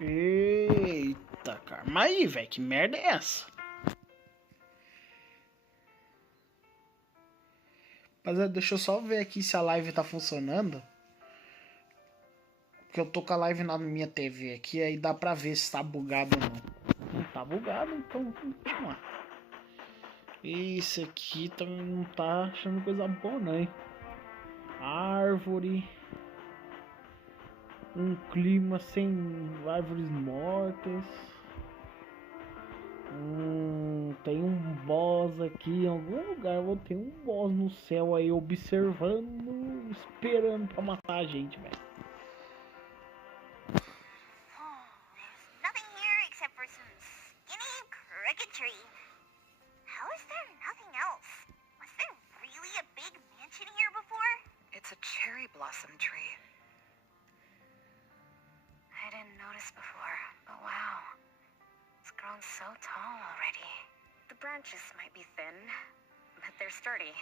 Eita, calma aí, velho. Que merda é essa? Mas deixa eu só ver aqui se a live tá funcionando. Porque eu tô com a live na minha TV aqui. Aí dá pra ver se tá bugado ou não. Não tá bugado, então vamos lá. Esse aqui não tá achando coisa boa, não, hein? Árvore. Um clima sem árvores mortas. Tem um boss aqui em algum lugar. Vou ter um boss no céu aí observando, esperando pra matar a gente, velho. There's nothing here except for some skinny cricket tree. How is there nothing else? Was there really a big mansion here before? It's a cherry blossom tree. I didn't notice before, but wow. It's grown so tall already. The branches might be thin, but they're sturdy.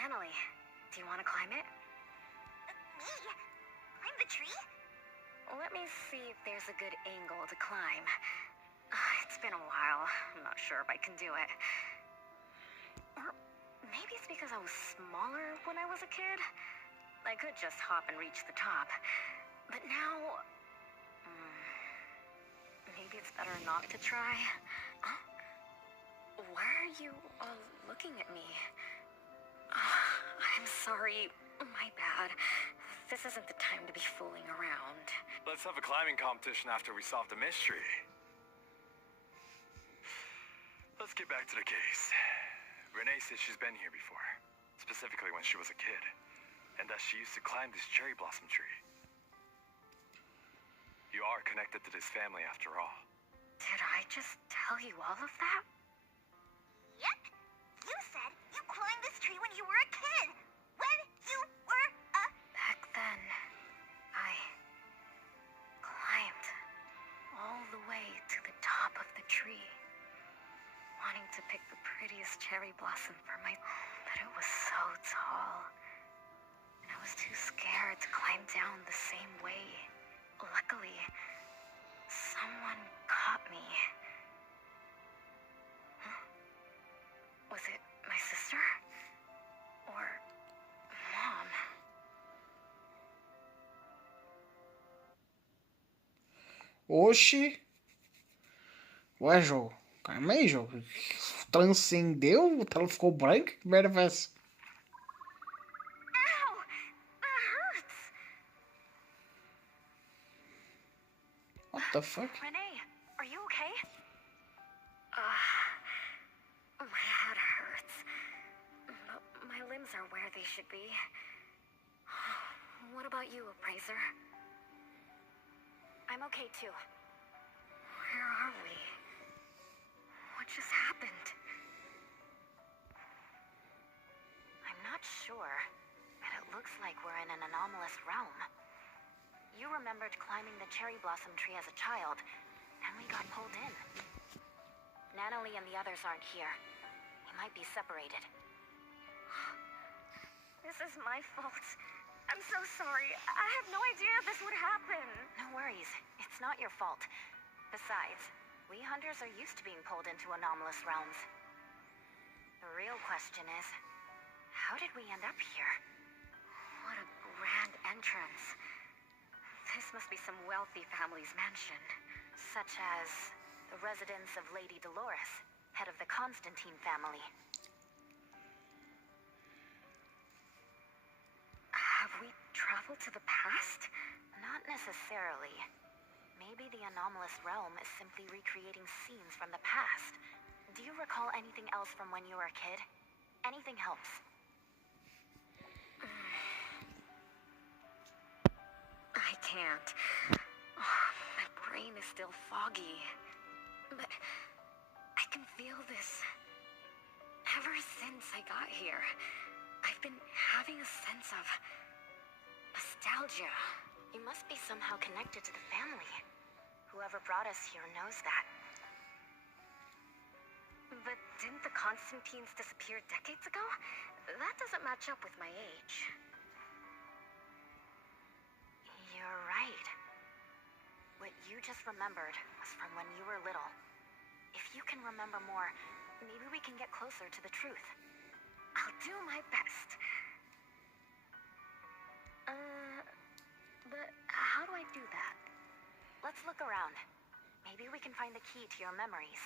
Natalie, do you want to climb it? Me? Climb the tree? Let me see if there's a good angle to climb. It's been a while. I'm not sure if I can do it. Or maybe it's because I was smaller when I was a kid. I could just hop and reach the top. But now... maybe it's better not to try. Huh? Why are you all looking at me? I'm sorry. My bad. This isn't the time to be fooling around. Let's have a climbing competition after we solve the mystery. Let's get back to the case. Renee says she's been here before, specifically when she was a kid, and that she used to climb this cherry blossom tree. You are connected to this family after all. Did I just tell you all of that? Yep. You said you climbed this tree when you were a kid. When you were a... Back then, I climbed all the way to the top of the tree, wanting to pick the prettiest cherry blossom for my... But it was so tall, and I was too scared to climb down the same way. Luckily, someone caught me. Huh? Was it my sister? Or Mom? Oxi. Ué, jogo. Calma aí, jogo. Transcendeu? A tela ficou branca? Que merda foi essa? Ow! That hurts! What the fuck? Renee, are you okay? My head hurts. But my limbs are where they should be. What about you, Appraiser? I'm okay too. Where are we? What just happened? I'm not sure, but it looks like we're in an anomalous realm. You remembered climbing the cherry blossom tree as a child, and we got pulled in. Natalie and the others aren't here. We might be separated. This is my fault. I'm so sorry. I had no idea this would happen. No worries. It's not your fault. Besides, we hunters are used to being pulled into anomalous realms. The real question is, how did we end up here? What a grand entrance. This must be some wealthy family's mansion. Such as the residence of Lady Dolores, head of the Constantine family. Have we traveled to the past? Not necessarily. Maybe the anomalous realm is simply recreating scenes from the past. Do you recall anything else from when you were a kid? Anything helps. I can't. Oh, my brain is still foggy. But I can feel this. Ever since I got here, I've been having a sense of nostalgia. You must be somehow connected to the family. Whoever brought us here knows that. But didn't the Constantines disappear decades ago? That doesn't match up with my age. You're right. What you just remembered was from when you were little. If you can remember more, maybe we can get closer to the truth. I'll do my best. But how do I do that? Let's look around. Maybe we can find the key to your memories.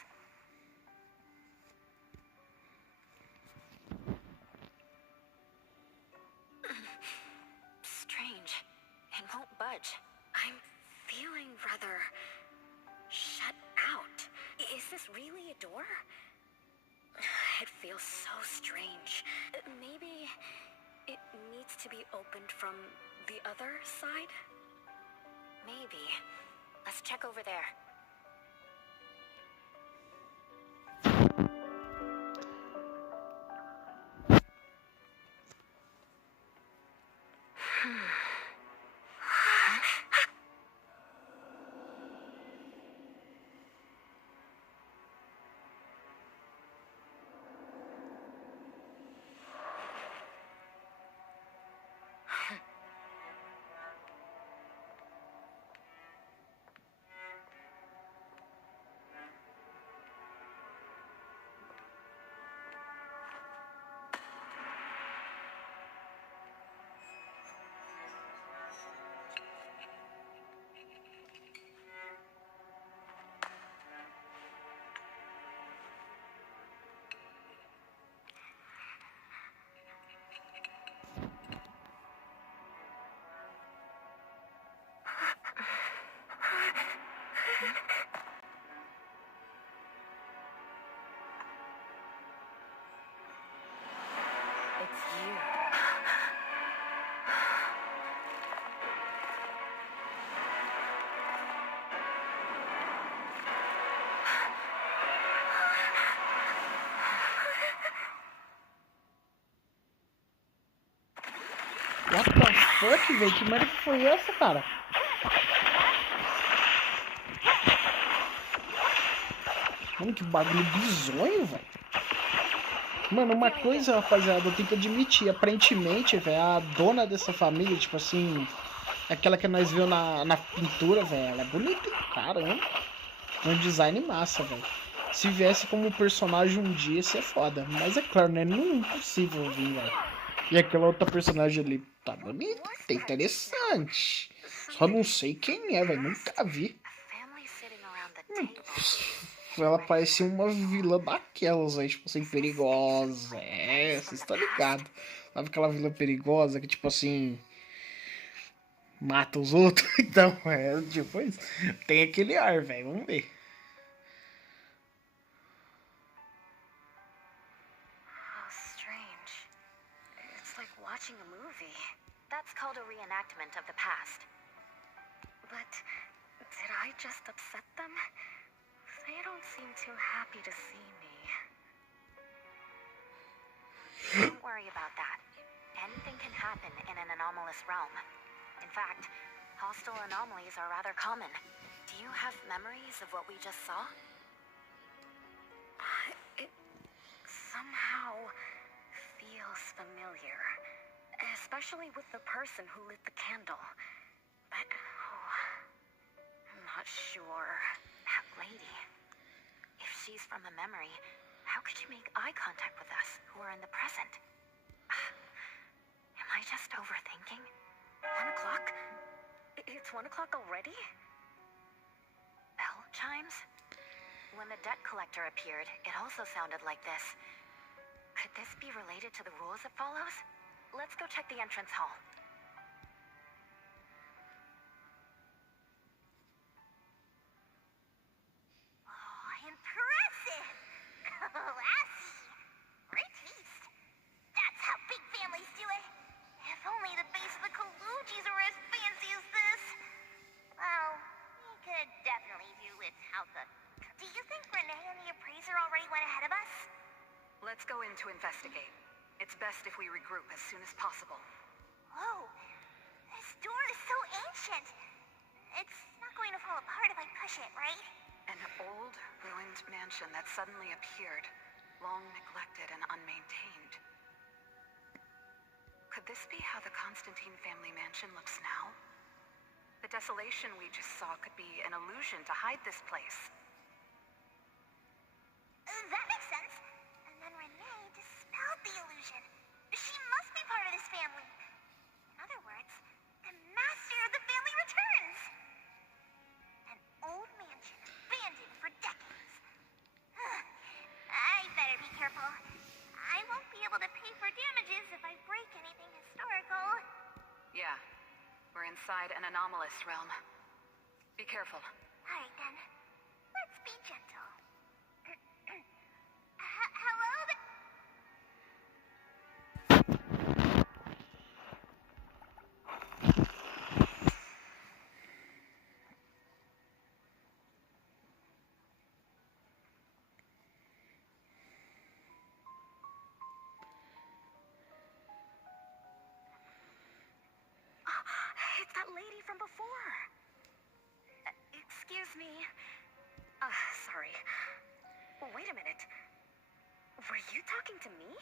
budge. I'm feeling rather shut out. Is this really a door? It feels so strange. Maybe it needs to be opened from the other side? Maybe. Let's check over there. It's you. What the fuck, velho? Que merda que foi essa, cara? Mano, que bagulho bizonho, velho. Mano, uma coisa, rapaziada, eu tenho que admitir. Aparentemente, velho, a dona dessa família, tipo assim, aquela que nós viu na pintura, velho, ela é bonita, hein? Caramba. Um design massa, velho. Se viesse como personagem um dia, ia ser foda. Mas é claro, né? Não é impossível vir, velho. E aquela outra personagem ali tá bonita, tá interessante. Só não sei quem é, velho. Nunca vi. Ela parecia uma vila daquelas aí, tipo assim, perigosa. É, vocês estão ligados. Sabe aquela vila perigosa que, tipo assim, mata os outros? Então, é, tipo isso. Tem aquele ar, velho. Vamos ver. Watching a movie. That's called a reenactment of the past. But did I just upset them? They don't seem too happy to see me. Don't worry about that. Anything can happen in an anomalous realm. In fact, hostile anomalies are rather common. Do you have memories of what we just saw? It somehow feels familiar. Especially with the person who lit the candle. But, I'm not sure. That lady. If she's from a memory, how could she make eye contact with us, who are in the present? Am I just overthinking? 1 o'clock? It's 1 o'clock already? Bell chimes? When the debt collector appeared, it also sounded like this. Could this be related to the rules it follows? Let's go check the entrance hall. Oh, impressive! Classy! Great taste. That's how big families do it. If only the base of the Kalujis were as fancy as this. Well, we could definitely do without the... Do you think Renee and the appraiser already went ahead of us? Let's go in to investigate. It's best if we regroup as soon as possible. Whoa! This door is so ancient. It's not going to fall apart if I push it, right? An old, ruined mansion that suddenly appeared, long neglected and unmaintained. Could this be how the Constantine family mansion looks now? The desolation we just saw could be an illusion to hide this place. That makes sense. And then Renee dispelled the illusion. She must be part of this family. In other words, the master of the family returns. An old mansion abandoned for decades. I better be careful. I won't be able to pay for damages if I break anything historical. Yeah, we're inside an anomalous this realm. Be careful. Alright then. Let's be gentle. Hello there. It's that lady from before. Excuse me. Sorry. Wait a minute. Were you talking to me?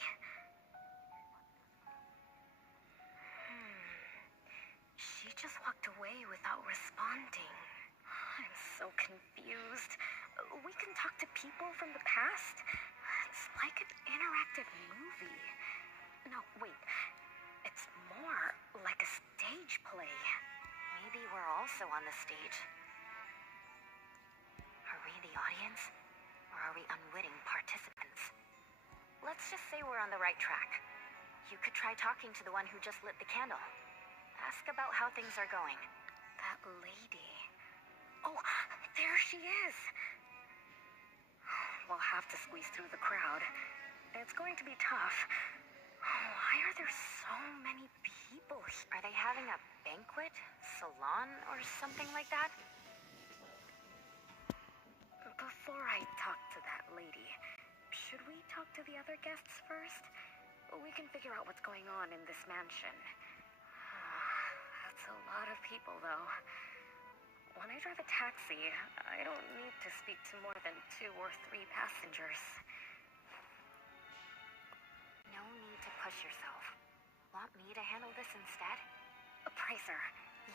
She just walked away without responding. I'm so confused. We can talk to people from the past. It's like an interactive movie. No, wait. It's more like a stage play. Maybe we're also on the stage. Are we the audience? Or are we unwitting participants? Let's just say we're on the right track. You could try talking to the one who just lit the candle. Ask about how things are going. That lady. Oh, there she is. We'll have to squeeze through the crowd. It's going to be tough. Why are there so many people here? Are they having a banquet, salon, or something like that? Before I talk to that lady, should we talk to the other guests first? We can figure out what's going on in this mansion. That's a lot of people, though. When I drive a taxi, I don't need to speak to more than 2 or 3 passengers. No need to push yourself. Want me to handle this instead? Pricer,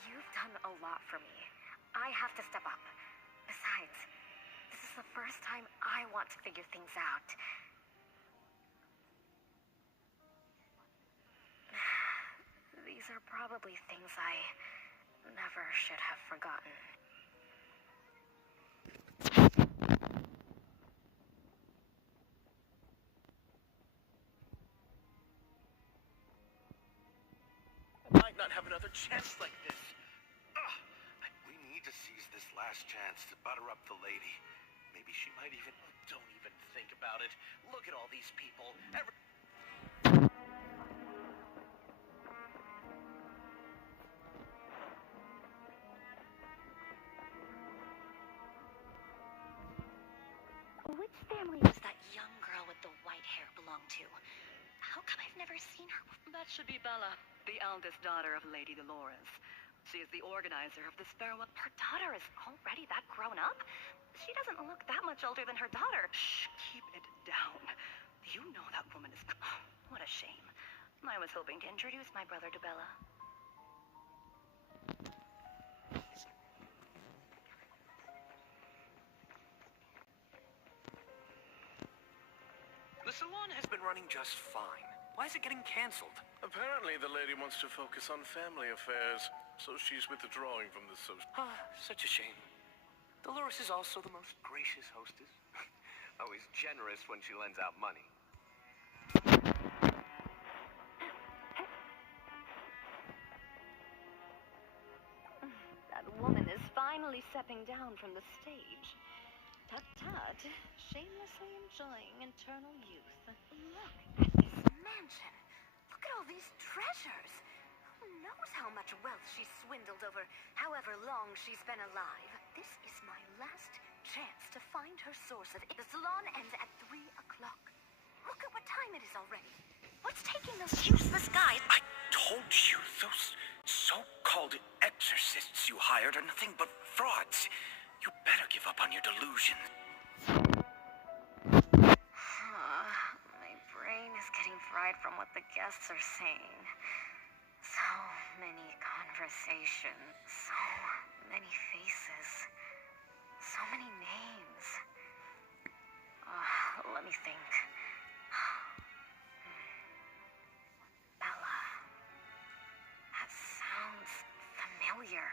you've done a lot for me. I have to step up. Besides, this is the first time I want to figure things out. These are probably things I never should have forgotten. Might not have another chance like this. We need to seize this last chance to butter up the lady. Maybe she might even... Don't even think about it. Look at all these people. Which family does that young girl with the white hair belong to? How come I've never seen her before? That should be Bella, the eldest daughter of Lady Dolores. She is the organizer of this farewell. Her daughter is already that grown up? She doesn't look that much older than her daughter. Shh, keep it down. You know that woman is... What a shame. I was hoping to introduce my brother to Bella. The salon has been running just fine. Why is it getting canceled? Apparently the lady wants to focus on family affairs, so she's withdrawing from the social... Such a shame. Dolores is also the most gracious hostess. Always generous when she lends out money. That woman is finally stepping down from the stage. Tut-tut, shamelessly enjoying eternal youth. Look at this mansion. Look at all these treasures. Who knows how much wealth she's swindled over however long she's been alive. This is my last chance to find her source of... The salon ends at 3 o'clock. Look at what time it is already. What's taking those useless guys? I told you, those so-called exorcists you hired are nothing but frauds. You better give up on your delusion. My brain is getting fried from what the guests are saying. So many conversations, so many faces, so many names. Let me think. Bella. That sounds familiar.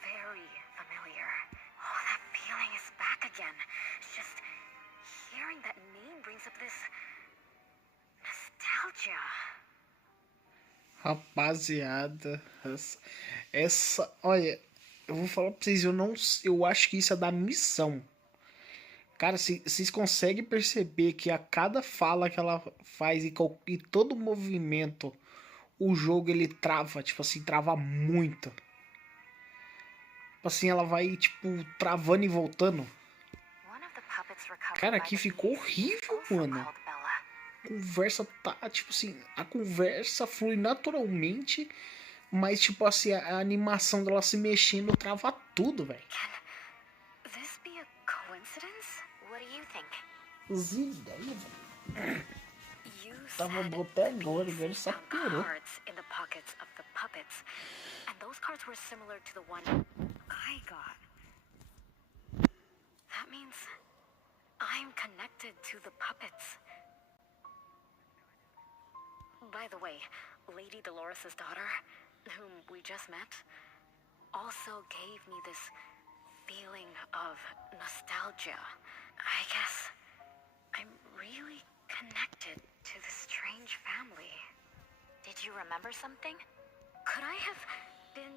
Very familiar. Oh, that feeling is back again. Just hearing that name brings up this nostalgia. Rapaziada, olha, eu vou falar pra vocês, eu acho que isso é da missão. Cara, vocês conseguem perceber que a cada fala que ela faz e todo movimento, o jogo ele trava, tipo assim, trava muito. Tipo assim, ela vai, tipo, travando e voltando. Cara, aqui ficou horrível, mano. A conversa tá, tipo assim, a conversa flui naturalmente, mas, tipo assim, a animação dela se mexendo trava tudo, velho. As ideias, velho. Tava bom até agora só piorou. That means I'm connected to the puppets. By the way, Lady Dolores' daughter, whom we just met, also gave me this feeling of nostalgia. I guess I'm really connected to this strange family. Did you remember something? Could I have been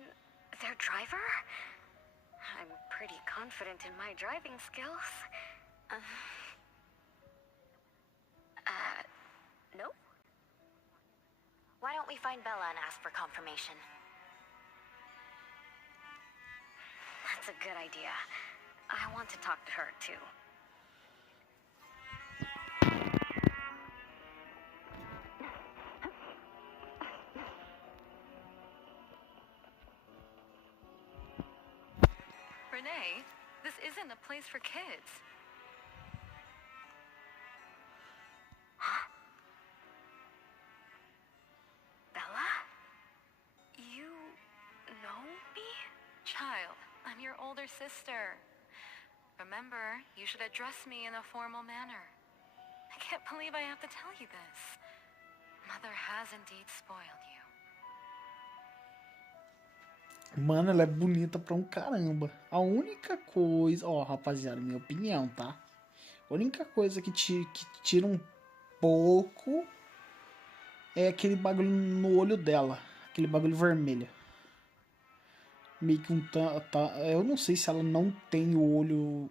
their driver? I'm pretty confident in my driving skills. No? Why don't we find Bella and ask for confirmation? That's a good idea. I want to talk to her, too. Renee, this isn't a place for kids. Huh? Bella? You know me? Child, I'm your older sister. Remember, you should address me in a formal manner. I can't believe I have to tell you this. Mother has indeed spoiled you. Mano, ela é bonita pra um caramba. A única coisa... Ó, rapaziada, minha opinião, tá? A única coisa que tira um pouco é aquele bagulho no olho dela. Aquele bagulho vermelho. Meio que eu não sei se ela não tem o olho...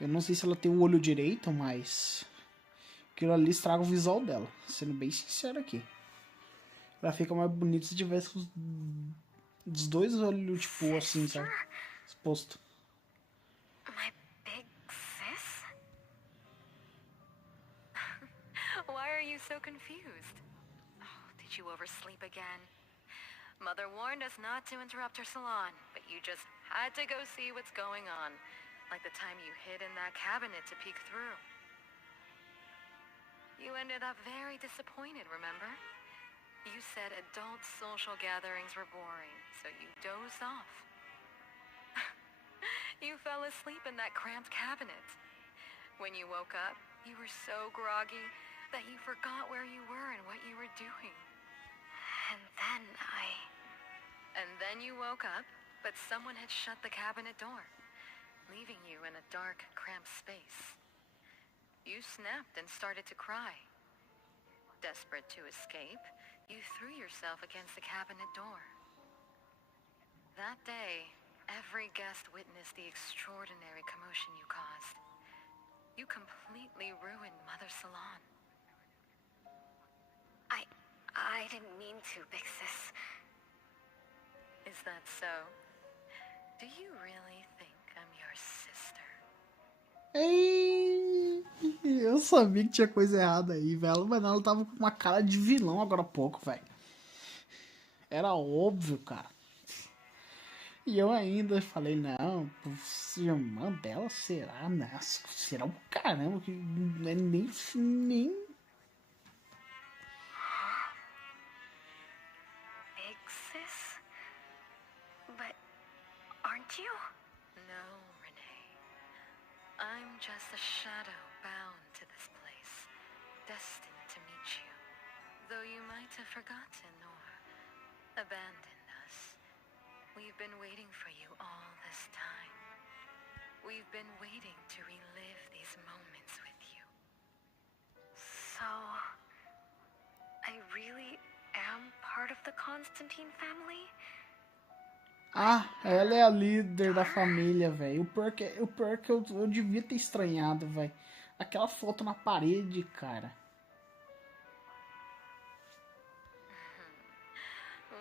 Eu não sei se ela tem o olho direito, mas... Aquilo ali estraga o visual dela. Sendo bem sincero aqui. Ela fica mais bonita se tivesse os dois olhos, tipo, assim, sabe? Exposto. My big sis? Why are you so confused? Oh, did you oversleep again? Mother warned us not to interrupt her salon, but you just had to go see what's going on. Like the time you hid in that cabinet to peek through. You ended up very disappointed, remember? You said adult social gatherings were boring, so you dozed off. You fell asleep in that cramped cabinet. When you woke up, you were so groggy that you forgot where you were and what you were doing. And then you woke up, but someone had shut the cabinet door, leaving you in a dark, cramped space. You snapped and started to cry. Desperate to escape, you threw yourself against the cabinet door. That day, every guest witnessed the extraordinary commotion you caused. You completely ruined Mother's salon. I didn't mean to, big sis. Is that so? Do you really think I'm your sister? Ei, eu sabia que tinha coisa errada aí, velho. Mas ela tava com uma cara de vilão agora há pouco, velho. Era óbvio, cara. E eu ainda falei, não, irmã dela será? Nossa, será um caramba que não é nem... Big sis? But aren't you? No, Renee. I'm just a shadow bound to this place, destined to meet you. Though you might have forgotten or abandoned us, we've been waiting for you all this time. We've been waiting to relive these moments with you. So, I really am part of the Constantine family? Ah, ela é a líder da família, velho. O pior que eu devia ter estranhado, velho. Aquela foto na parede, cara.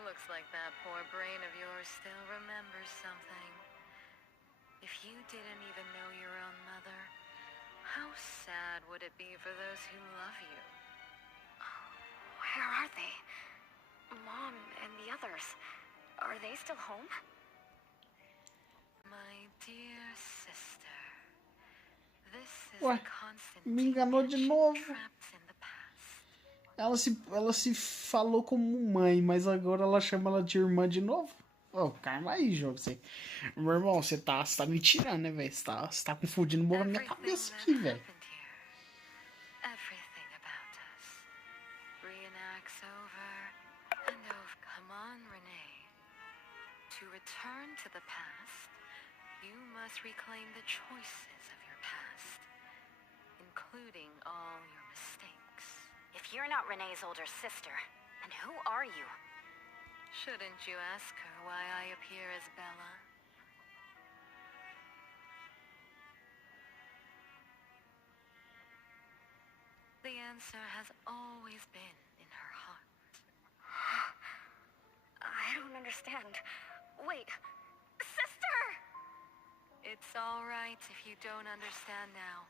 Looks like that poor brain of yours still remembers something. If you didn't even know your own mother, how sad would it be for those who love you? Where are they? Mom and the others. Are they still home? My dear sister, this is Ué, the constant me enganou de novo. trapped in the past. Ela se falou como mãe, mas agora ela chama ela de irmã de novo? Ô, calma aí, jogo. Meu irmão, você tá me tirando, né, velho? Você tá confundindo um pouco a minha cabeça aqui, velho. Everything about us reenacts over and over. Come on, Renee. To return to the past, you must reclaim the choices of your past, including all your mistakes. If you're not Renee's older sister, then who are you? Shouldn't you ask her why I appear as Bella? The answer has always been in her heart. I don't understand. Wait, sister! It's all right if you don't understand now.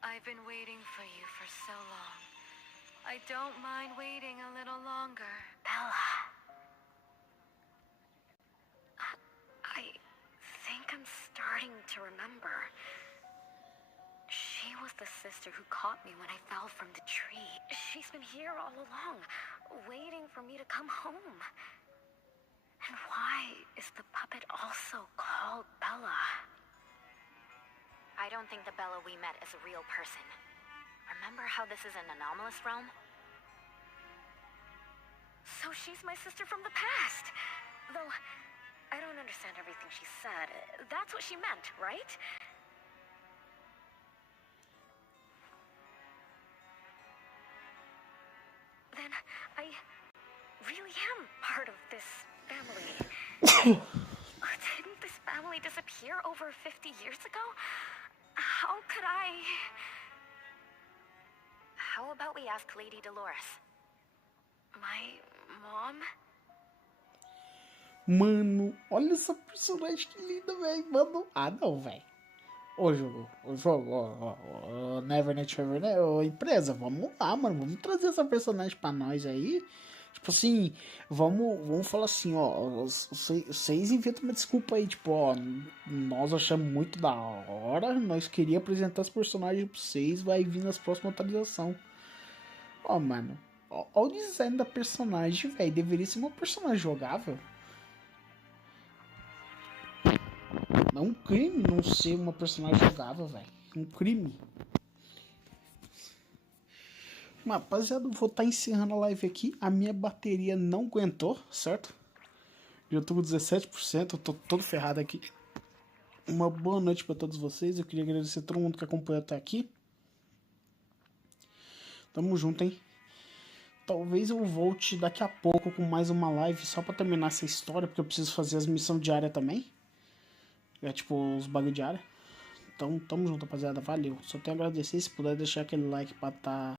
I've been waiting for you for so long. I don't mind waiting a little longer. Bella. I think I'm starting to remember. She was the sister who caught me when I fell from the tree. She's been here all along, waiting for me to come home. And why is the puppet also called Bella? I don't think the Bella we met is a real person. Remember how this is an anomalous realm? So she's my sister from the past. Though, I don't understand everything she said. That's what she meant, right? Then I really am part of this family. Didn't this family disappear over 50 years ago? How could I... How about we ask Lady Dolores? My mom? Mano, olha essa personagem que linda, velho. Mano. Ah, não, velho. Ô, jogo. Ô, Neverness, ô, empresa. Vamos lá, mano. Vamos trazer essa personagem pra nós aí. Tipo assim, vamos falar assim, ó. Vocês inventam uma desculpa aí. Tipo, ó. Nós achamos muito da hora. Nós queríamos apresentar os personagens pra vocês. Vai vir nas próximas atualizações. Ó, mano. Ó o design da personagem, velho. Deveria ser uma personagem jogável. É um crime não ser uma personagem jogável, velho. Um crime. Rapaziada, eu vou estar encerrando a live aqui. A minha bateria não aguentou, certo? Já tô com 17%, eu tô todo ferrado aqui. Uma boa noite pra todos vocês. Eu queria agradecer a todo mundo que acompanhou até aqui. Tamo junto, hein? Talvez eu volte daqui a pouco com mais uma live só pra terminar essa história, porque eu preciso fazer as missões diárias também. É tipo os bagulho diários. Então, tamo junto, rapaziada. Valeu. Só tenho a agradecer. Se puder deixar aquele like pra tá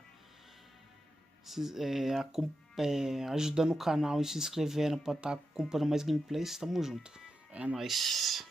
ajudando o canal e se inscrevendo pra tá acompanhando mais gameplays. Tamo junto. É nóis.